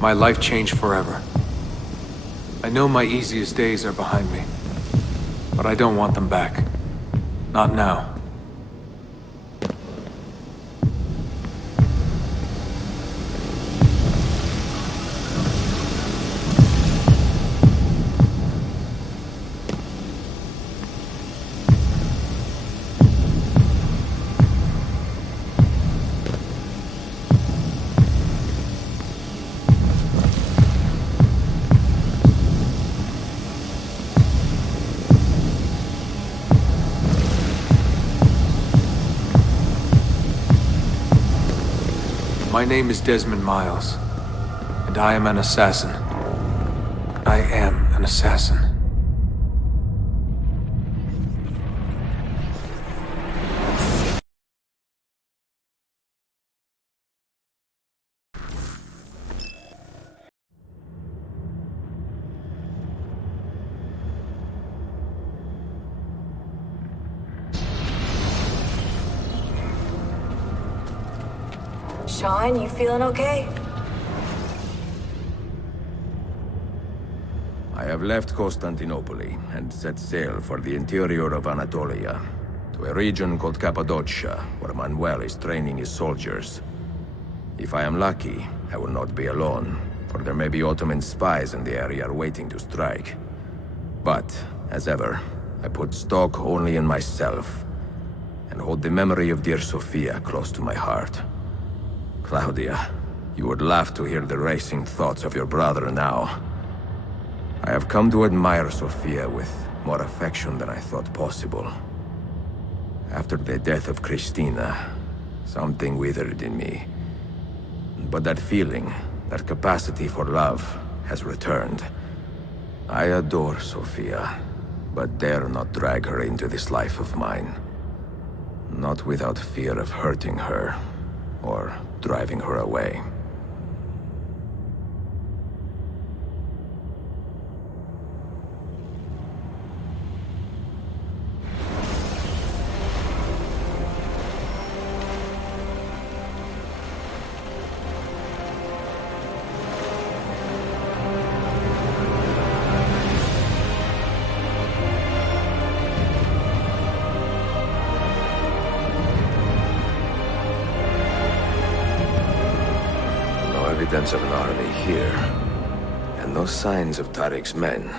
my life changed forever. I know my easiest days are behind me, but I don't want them back. Not now. My name is Desmond Miles, and I am an assassin. I am an assassin. Sean, you feeling okay? I have left Constantinople and set sail for the interior of Anatolia, to a region called Cappadocia, where Manuel is training his soldiers. If I am lucky, I will not be alone, for there may be Ottoman spies in the area waiting to strike. But, as ever, I put stock only in myself, and hold the memory of dear Sophia close to my heart. Claudia, you would laugh to hear the racing thoughts of your brother now. I have come to admire Sophia with more affection than I thought possible. After the death of Christina, something withered in me. But that feeling, that capacity for love, has returned. I adore Sophia, but dare not drag her into this life of mine. Not without fear of hurting her, or driving her away. Evidence of an army here, and no signs of Tariq's men.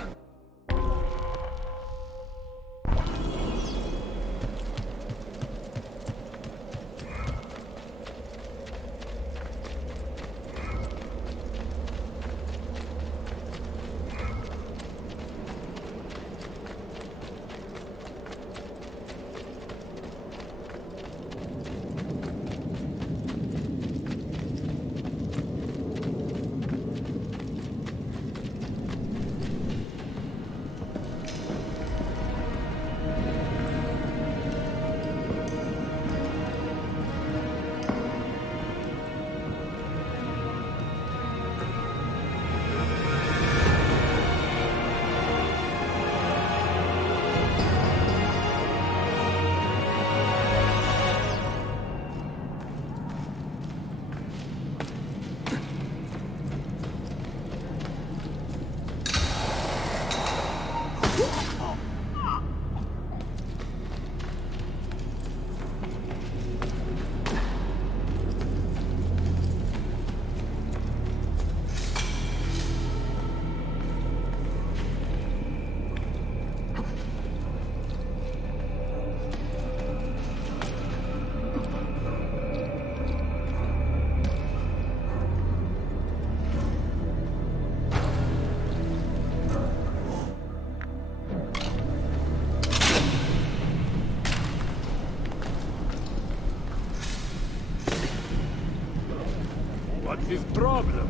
What's his problem?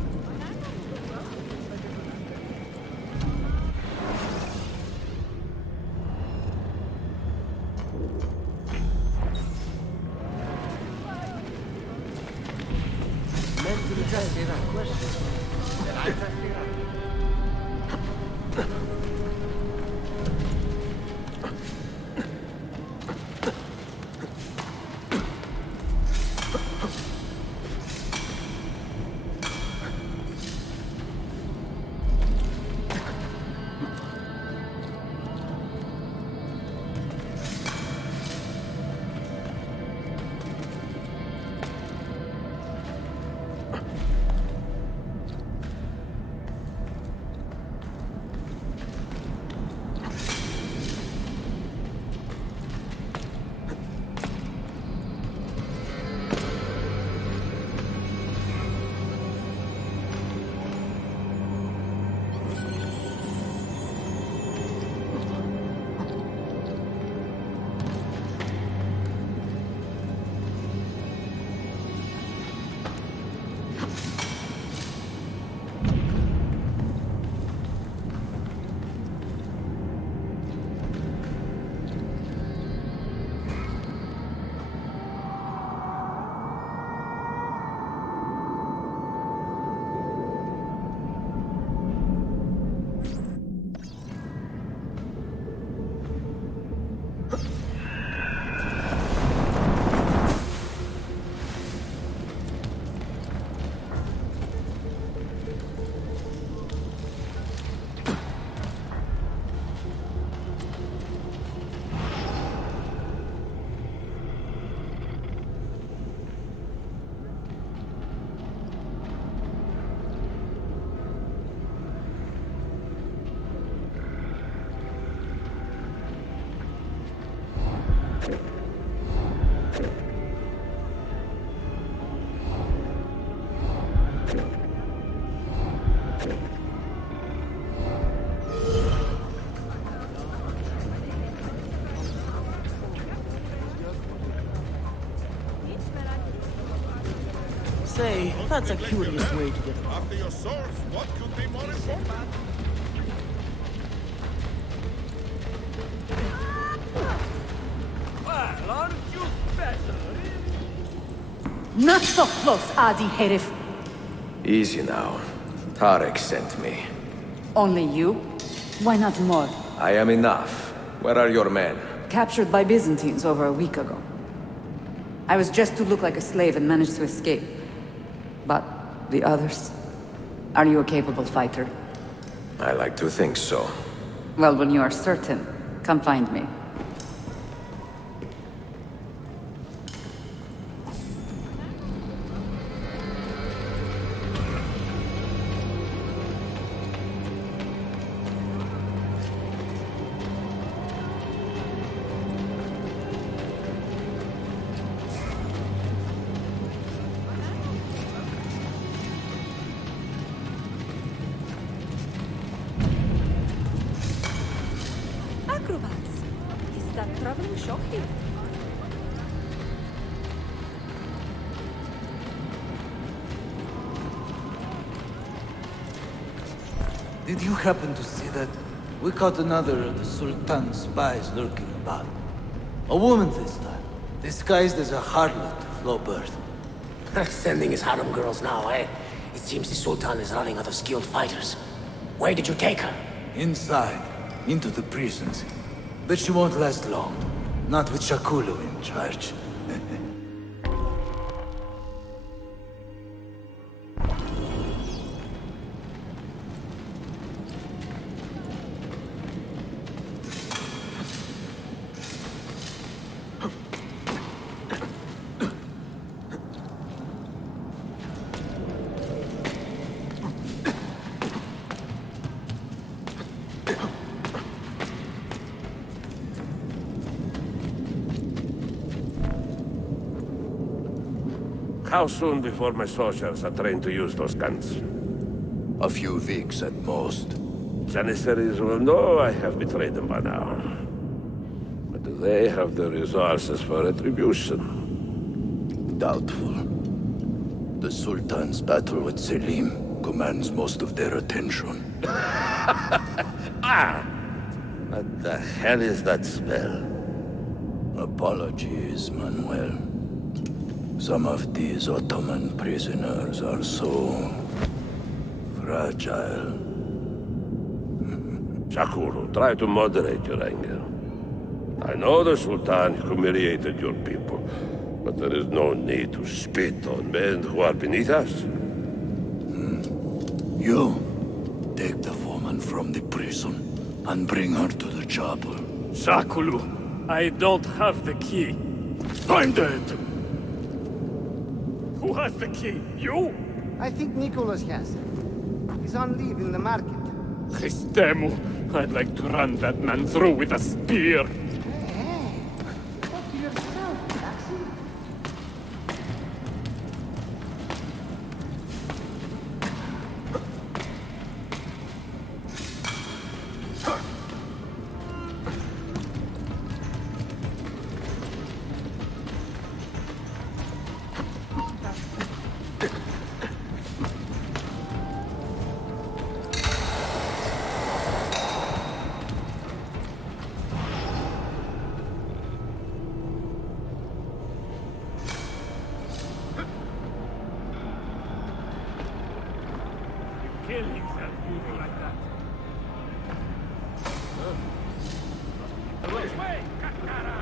Meant to be testing that question. Did I test it out? Say, that's a curious way to get along. After your source, what could be more important? aren't you better? Not so close, Adi Herif. Easy now. Tarek sent me. Only you? Why not more? I am enough. Where are your men? Captured by Byzantines over a week ago. I was just to look like a slave and managed to escape. But the others? Are you a capable fighter? I like to think so. Well, when you are certain, come find me. Acrobats. Is that traveling show here? Did you happen to see that? We caught another of the Sultan's spies lurking about. A woman this time, disguised as a harlot, low birth. Sending his harem girls now, eh? It seems the Sultan is running out of skilled fighters. Where did you take her? Inside, into the prisons. But she won't last long. Not with Shakulu in charge. How soon before my soldiers are trained to use those guns? A few weeks at most. Janissaries will know I have betrayed them by now. But do they have the resources for retribution? Doubtful. The Sultan's battle with Selim commands most of their attention. What the hell is that spell? Apologies, Manuel. Some of these Ottoman prisoners are so fragile. Shakuru, try to moderate your anger. I know the Sultan humiliated your people, but there is no need to spit on men who are beneath us. You take the woman from the prison and bring her to the chapel. Shakulu, I don't have the key. I'm dead! Who has the key? You? I think Nicholas has it. He's on leave in the market. Christemu, I'd like to run that man through with a spear. Talk to yourself, Taxi. Killing that people like that. Which way, Kakara?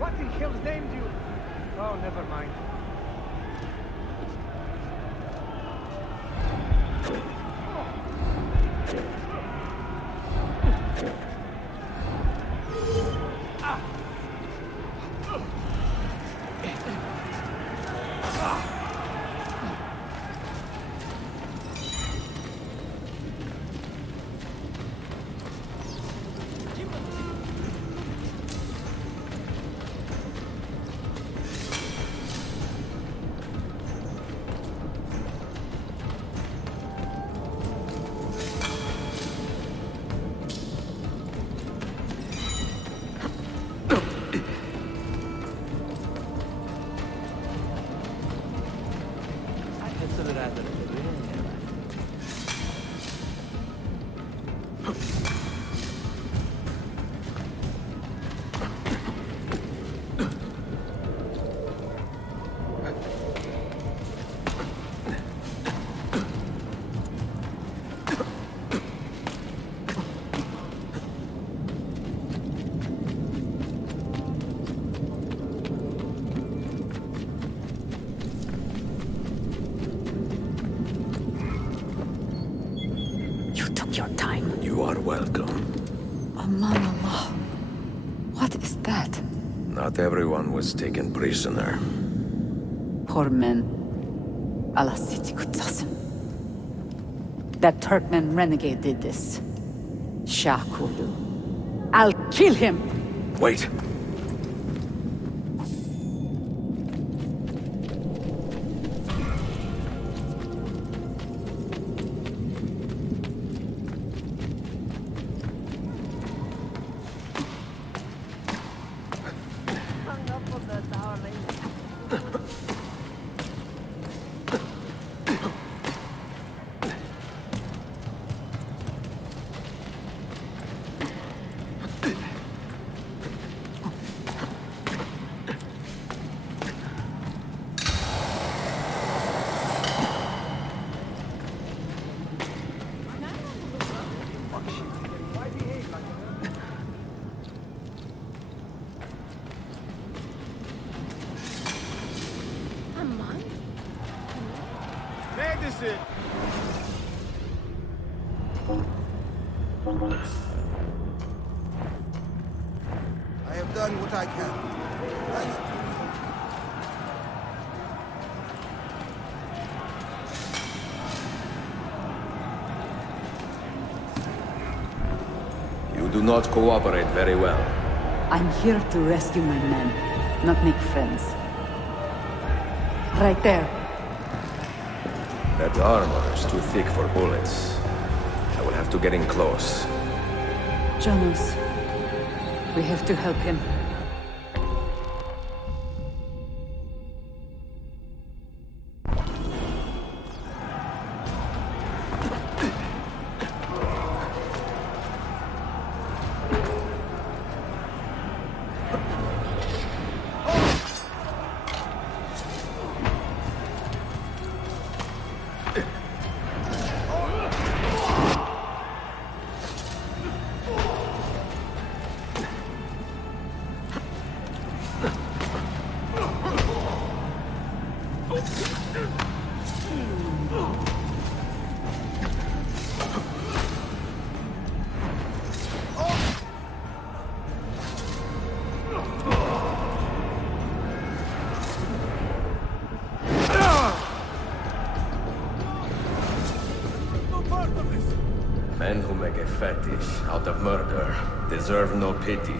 What in hell's name do you... Oh, never mind. welcome. Aman Allah. What is that? Not everyone was taken prisoner. Poor men. Allah siti kutsasın. That Turkmen renegade did this. Shah Kulu. I'll kill him! Wait! Medicine! I have done what I can. You do not cooperate very well. I'm here to rescue my men, not make friends. Right there. That armor is too thick for bullets. I will have to get in close. Janos, we have to help him. Men who make a fetish out of murder deserve no pity.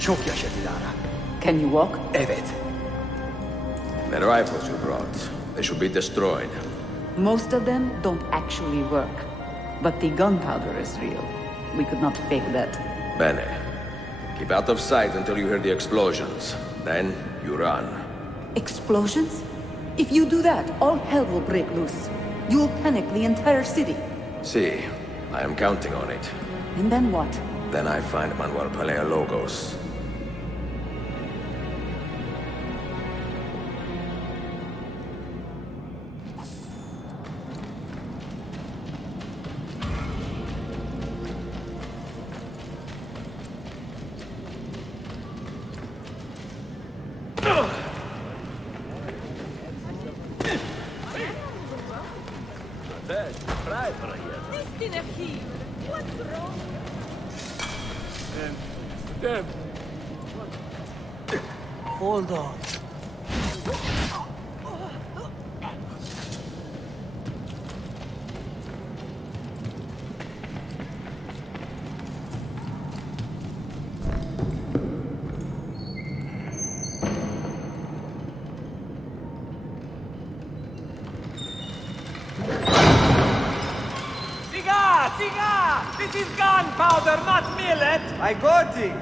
Çok yaşa Dilara. Can you walk? Evet. The rifles you brought, they should be destroyed. Most of them don't actually work. But the gunpowder is real. We could not fake that. Bene. Keep out of sight until you hear the explosions. Then, you run. Explosions? If you do that, all hell will break loose. You will panic the entire city. See, I am counting on it. And then what? Then I find Manuel Paleologos. Zahir, what's wrong? Them. Hold on. Cigar! This is gunpowder, not millet! I got it!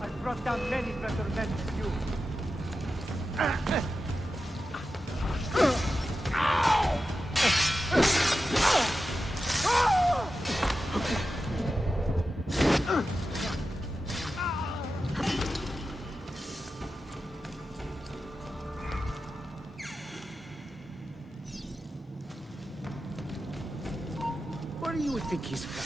I brought down many better men than you. Where do you think he's from?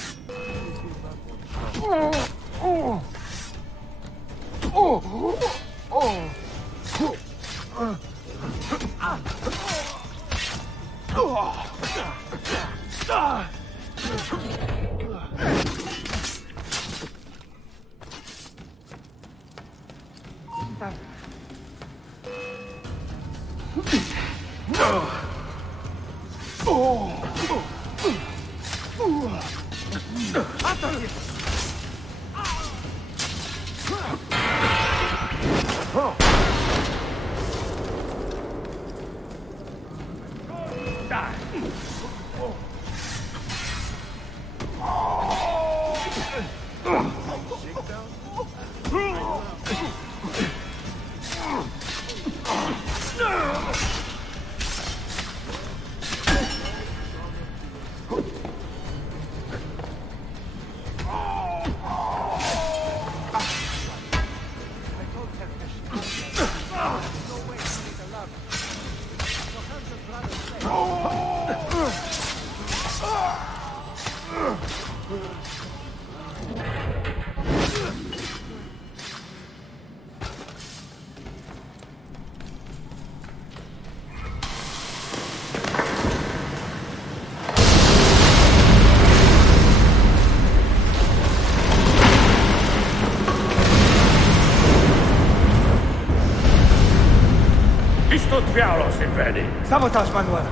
Sabotage, Manuel.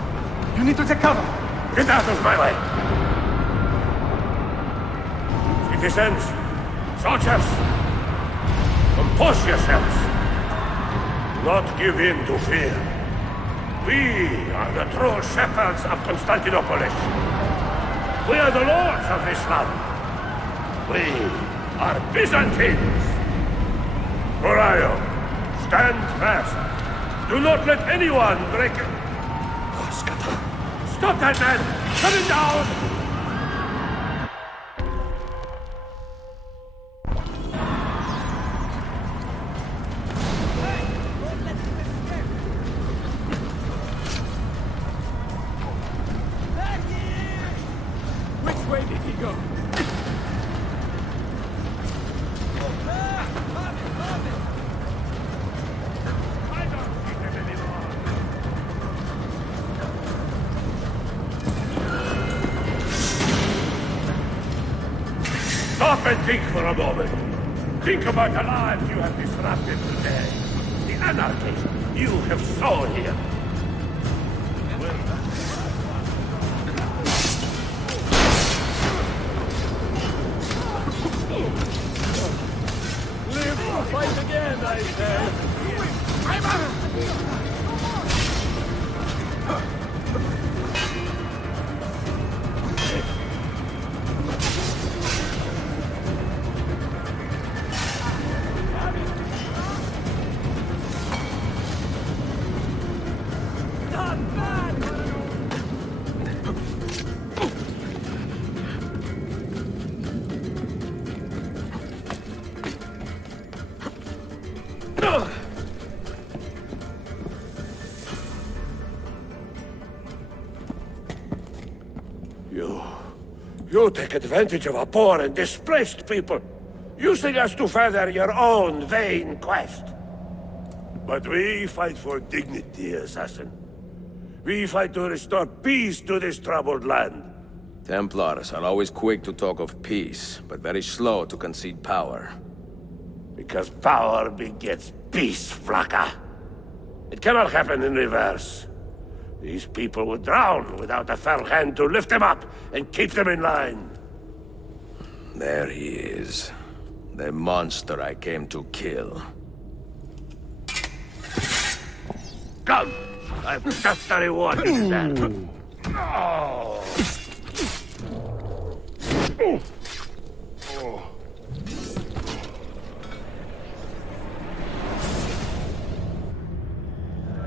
You need to take cover. Get out of my way! Citizens, soldiers, compose yourselves. Do not give in to fear. We are the true shepherds of Constantinopolis. We are the lords of this land. We are Byzantines. Morayo, stand fast. Do not let anyone break it! Oh, Scatter! Stop that man! Shut it down! Which way did he go? Stop and think for a moment. Think about the lives you have disrupted today. The anarchy you have sown here. Live to fight again, I say. You take advantage of our poor and displaced people, using us to further your own vain quest. But we fight for dignity, assassin. We fight to restore peace to this troubled land. Templars are always quick to talk of peace, but very slow to concede power. Because power begets peace, Flaka. It cannot happen in reverse. These people would drown without a fell hand to lift them up and keep them in line. There he is. The monster I came to kill. Come! I've just a reward you deserve. Oh.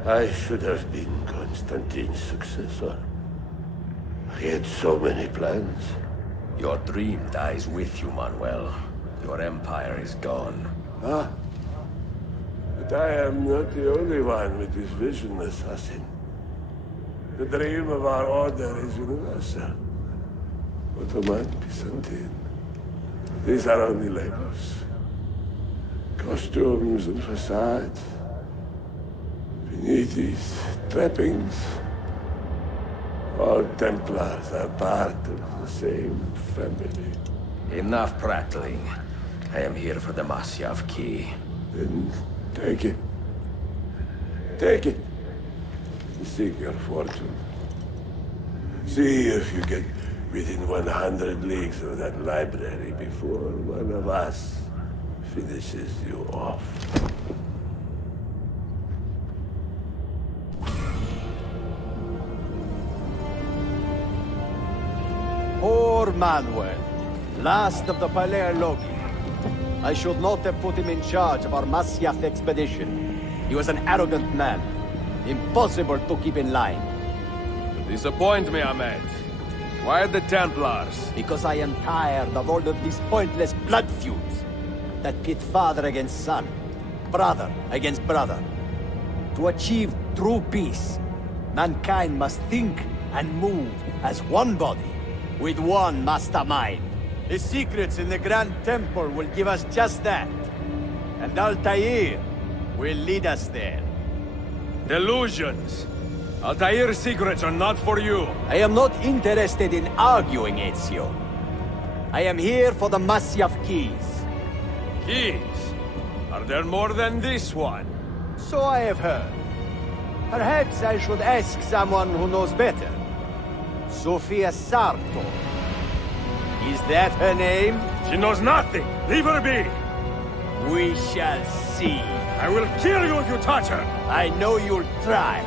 I should have been Constantine's successor. He had so many plans. Your dream dies with you, Manuel. Your empire is gone. Ah. But I am not the only one with this vision, assassin. The dream of our order is universal. Ottoman, Byzantine. These are only labels. Costumes and facades. Beneath these trappings, all Templars are part of the same family. Enough prattling. I am here for the Masyaf key. Then take it. Take it. Seek your fortune. See if you get within 100 leagues of that library before one of us finishes you off. Poor Manuel, last of the Palerlogi. I should not have put him in charge of our Masyaf expedition. He was an arrogant man. Impossible to keep in line. You disappoint me, Ahmed. Why the Templars? Because I am tired of all of these pointless blood feuds that pit father against son, brother against brother. To achieve true peace, mankind must think and move as one body, with one mastermind. The secrets in the Grand Temple will give us just that. And Altair will lead us there. Delusions. Altair's secrets are not for you. I am not interested in arguing, Ezio. I am here for the Masyaf keys. Keys? Are there more than this one? So I have heard. Perhaps I should ask someone who knows better. Sofia Sarto. Is that her name? She knows nothing. Leave her be. We shall see. I will kill you if you touch her. I know you'll try.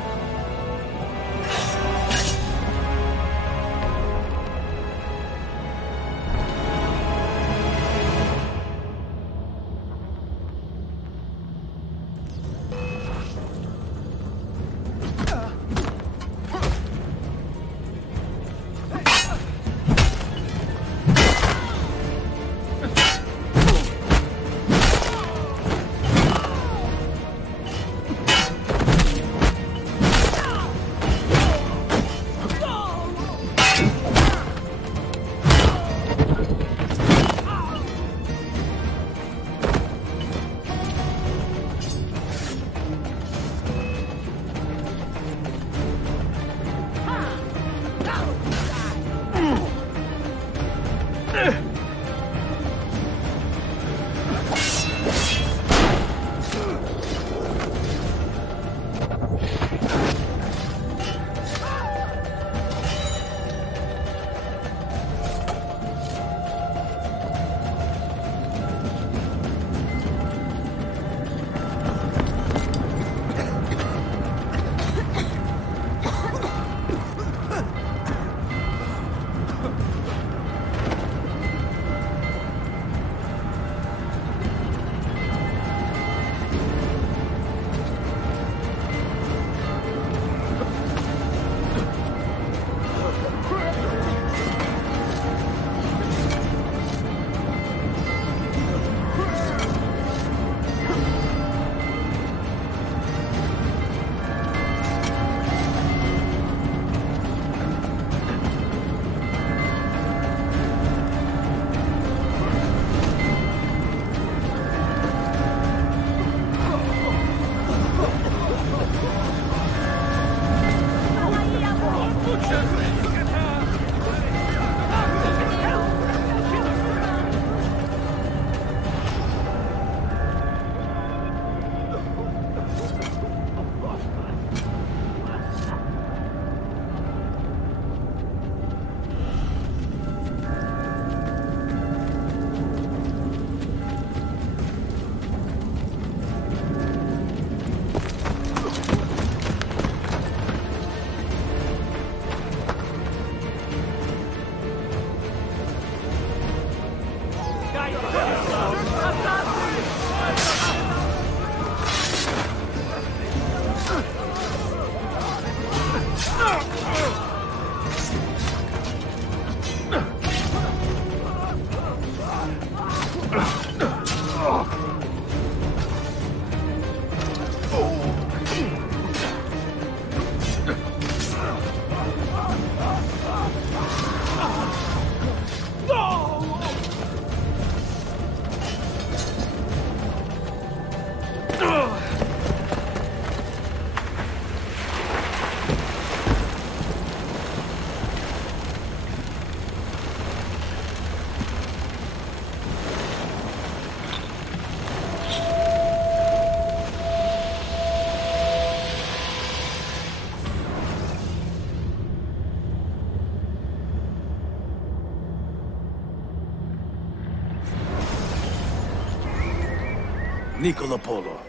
Niccolo Polo.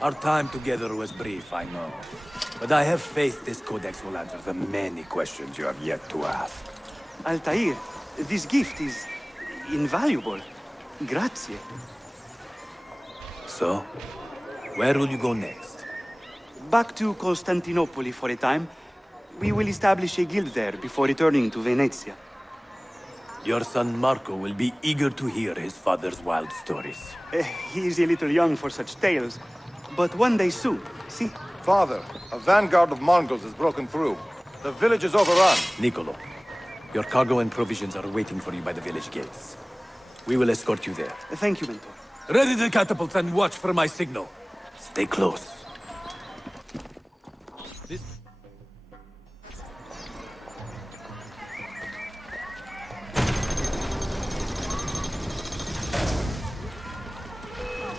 Our time together was brief, I know. But I have faith this codex will answer the many questions you have yet to ask. Altair, this gift is invaluable. Grazie. So, where will you go next? Back to Constantinople for a time. We will establish a guild there before returning to Venezia. Your son Marco will be eager to hear his father's wild stories. He is a little young for such tales, but one day soon, see? Father, a vanguard of Mongols has broken through. The village is overrun. Niccolo, your cargo and provisions are waiting for you by the village gates. We will escort you there. Thank you, Mentor. Ready the catapults and watch for my signal. Stay close.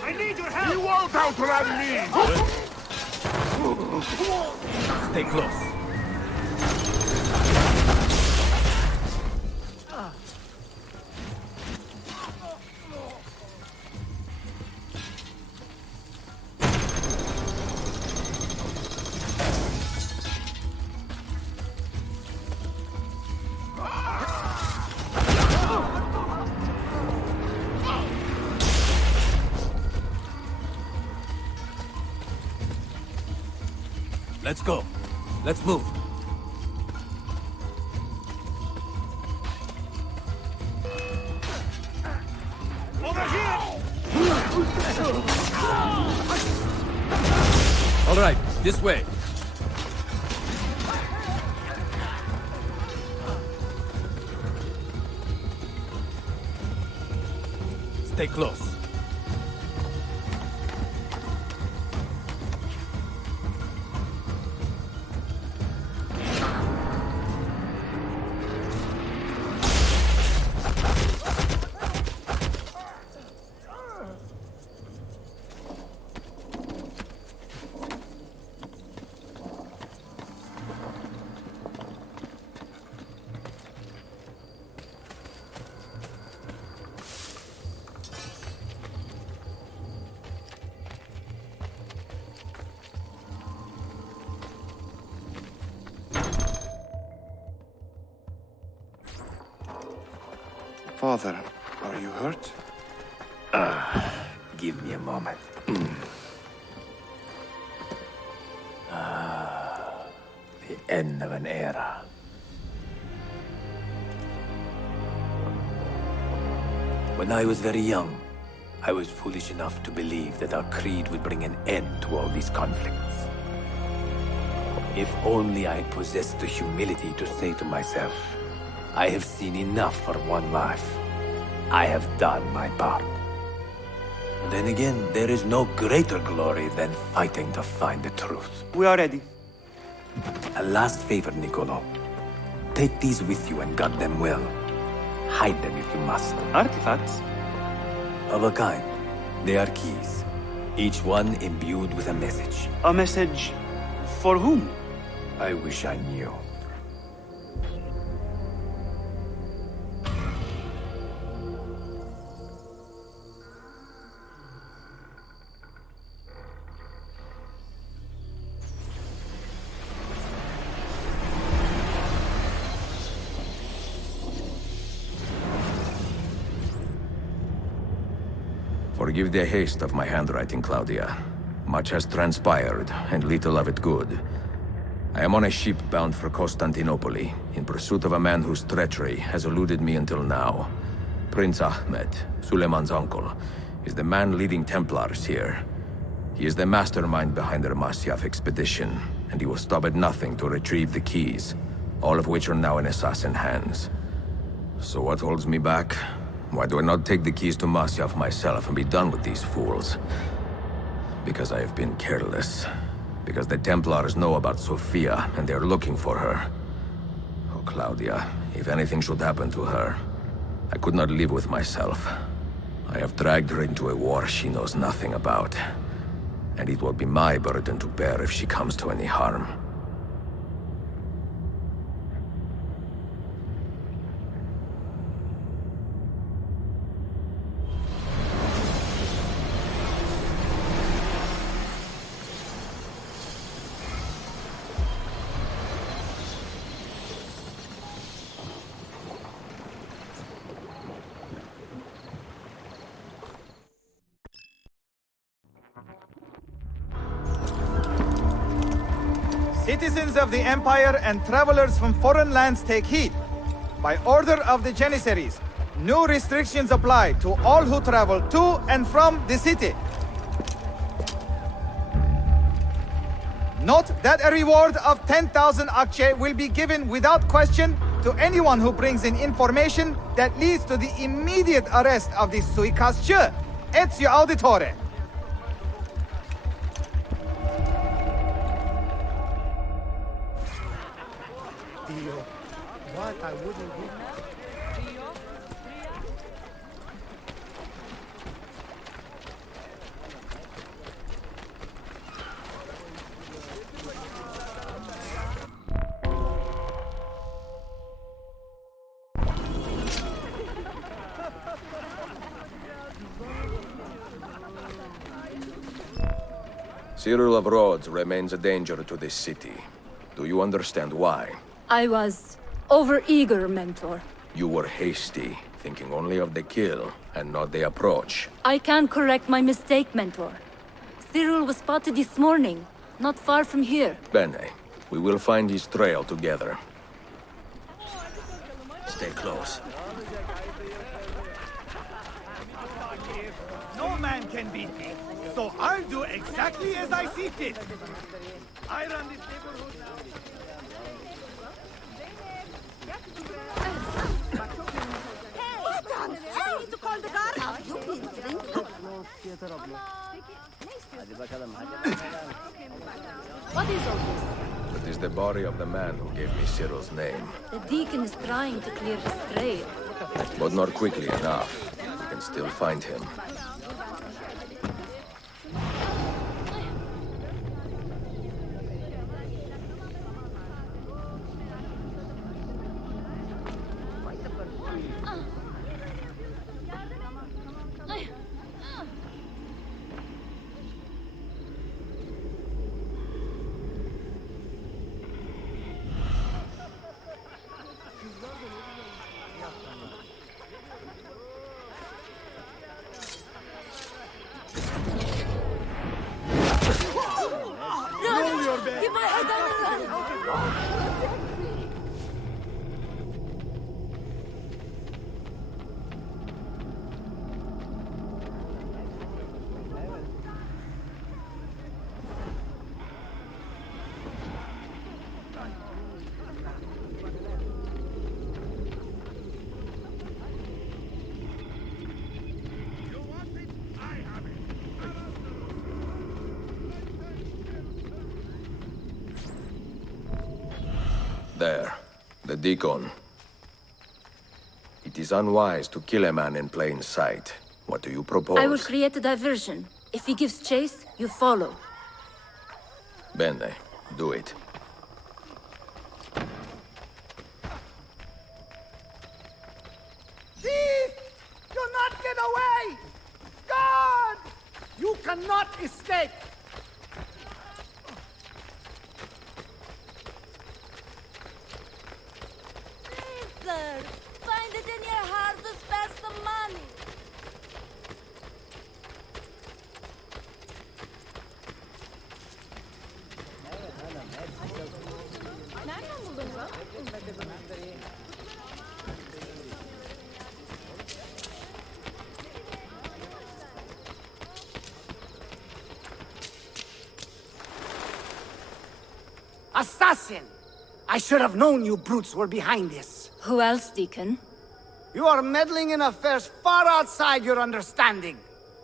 I need your help! You won't outrun me! Stay close. Let's go. Let's move. Over here! All right, this way. Stay close. Father, are you hurt? Give me a moment. The end of an era. When I was very young, I was foolish enough to believe that our creed would bring an end to all these conflicts. If only I possessed the humility to say to myself, I have seen enough for one life. I have done my part. Then again, there is no greater glory than fighting to find the truth. We are ready. A last favor, Niccolo. Take these with you and guard them well. Hide them if you must. Artifacts? Of a kind. They are keys. Each one imbued with a message. A message for whom? I wish I knew. Forgive the haste of my handwriting, Claudia. Much has transpired, and little of it good. I am on a ship bound for Constantinople, in pursuit of a man whose treachery has eluded me until now. Prince Ahmed, Suleiman's uncle, is the man leading Templars here. He is the mastermind behind the Masyaf expedition, and he will stop at nothing to retrieve the keys, all of which are now in assassin hands. So what holds me back? Why do I not take the keys to Masyaf myself and be done with these fools? Because I have been careless. Because the Templars know about Sophia, and they are looking for her. Oh, Claudia, if anything should happen to her, I could not live with myself. I have dragged her into a war she knows nothing about. And it will be my burden to bear if she comes to any harm. Citizens of the Empire and travelers from foreign lands take heed. By order of the Janissaries, new restrictions apply to all who travel to and from the city. Note that a reward of 10,000 akçe will be given without question to anyone who brings in information that leads to the immediate arrest of the suikastçı. Ezio Auditore. What? I wouldn't give Cyril of Rhodes remains a danger to this city. Do you understand why? I was overeager, Mentor. You were hasty, thinking only of the kill and not the approach. I can correct my mistake, Mentor. Cyril was spotted this morning, not far from here. Bene, we will find his trail together. Stay close. No man can beat me, so I'll do exactly as I see fit. I run this neighborhood now. Ethan! Hey, to call the guard! Have you been drinking? What is all this? It is the body of the man who gave me Cyril's name. The deacon is trying to clear his trail. But not quickly enough. We can still find him. There. The Deacon. It is unwise to kill a man in plain sight. What do you propose? I will create a diversion. If he gives chase, you follow. Bene. Do it. Thief! Do not get away! God! You cannot escape! Sir, find it in your heart to spend some money. Assassin! I should have known you brutes were behind this. Who else, Deacon? You are meddling in affairs far outside your understanding.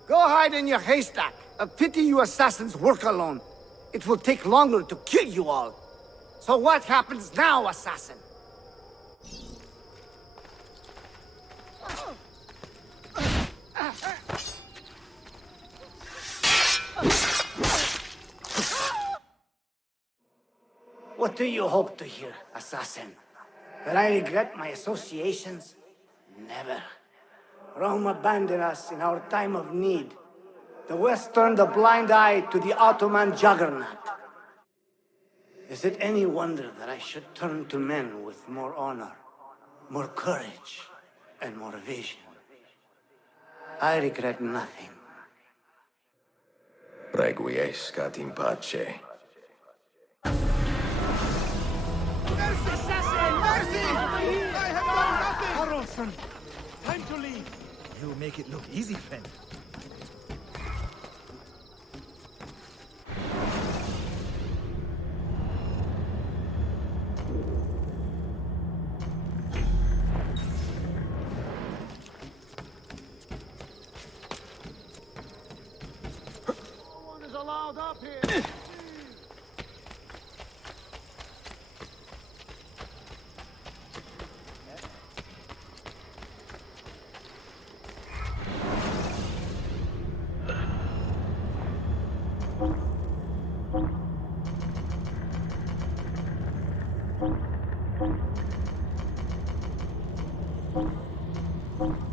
Go hide in your haystack. A pity you assassins work alone. It will take longer to kill you all. So what happens now, assassin? What do you hope to hear, assassin? That I regret my associations? Never. Rome abandoned us in our time of need. The West turned a blind eye to the Ottoman juggernaut. Is it any wonder that I should turn to men with more honor, more courage, and more vision? I regret nothing. Requiescat in pace. Assassin! Mercy! I have done nothing! Haraldson, time to leave. You make it look easy, friend. No one is allowed up here. Thank you.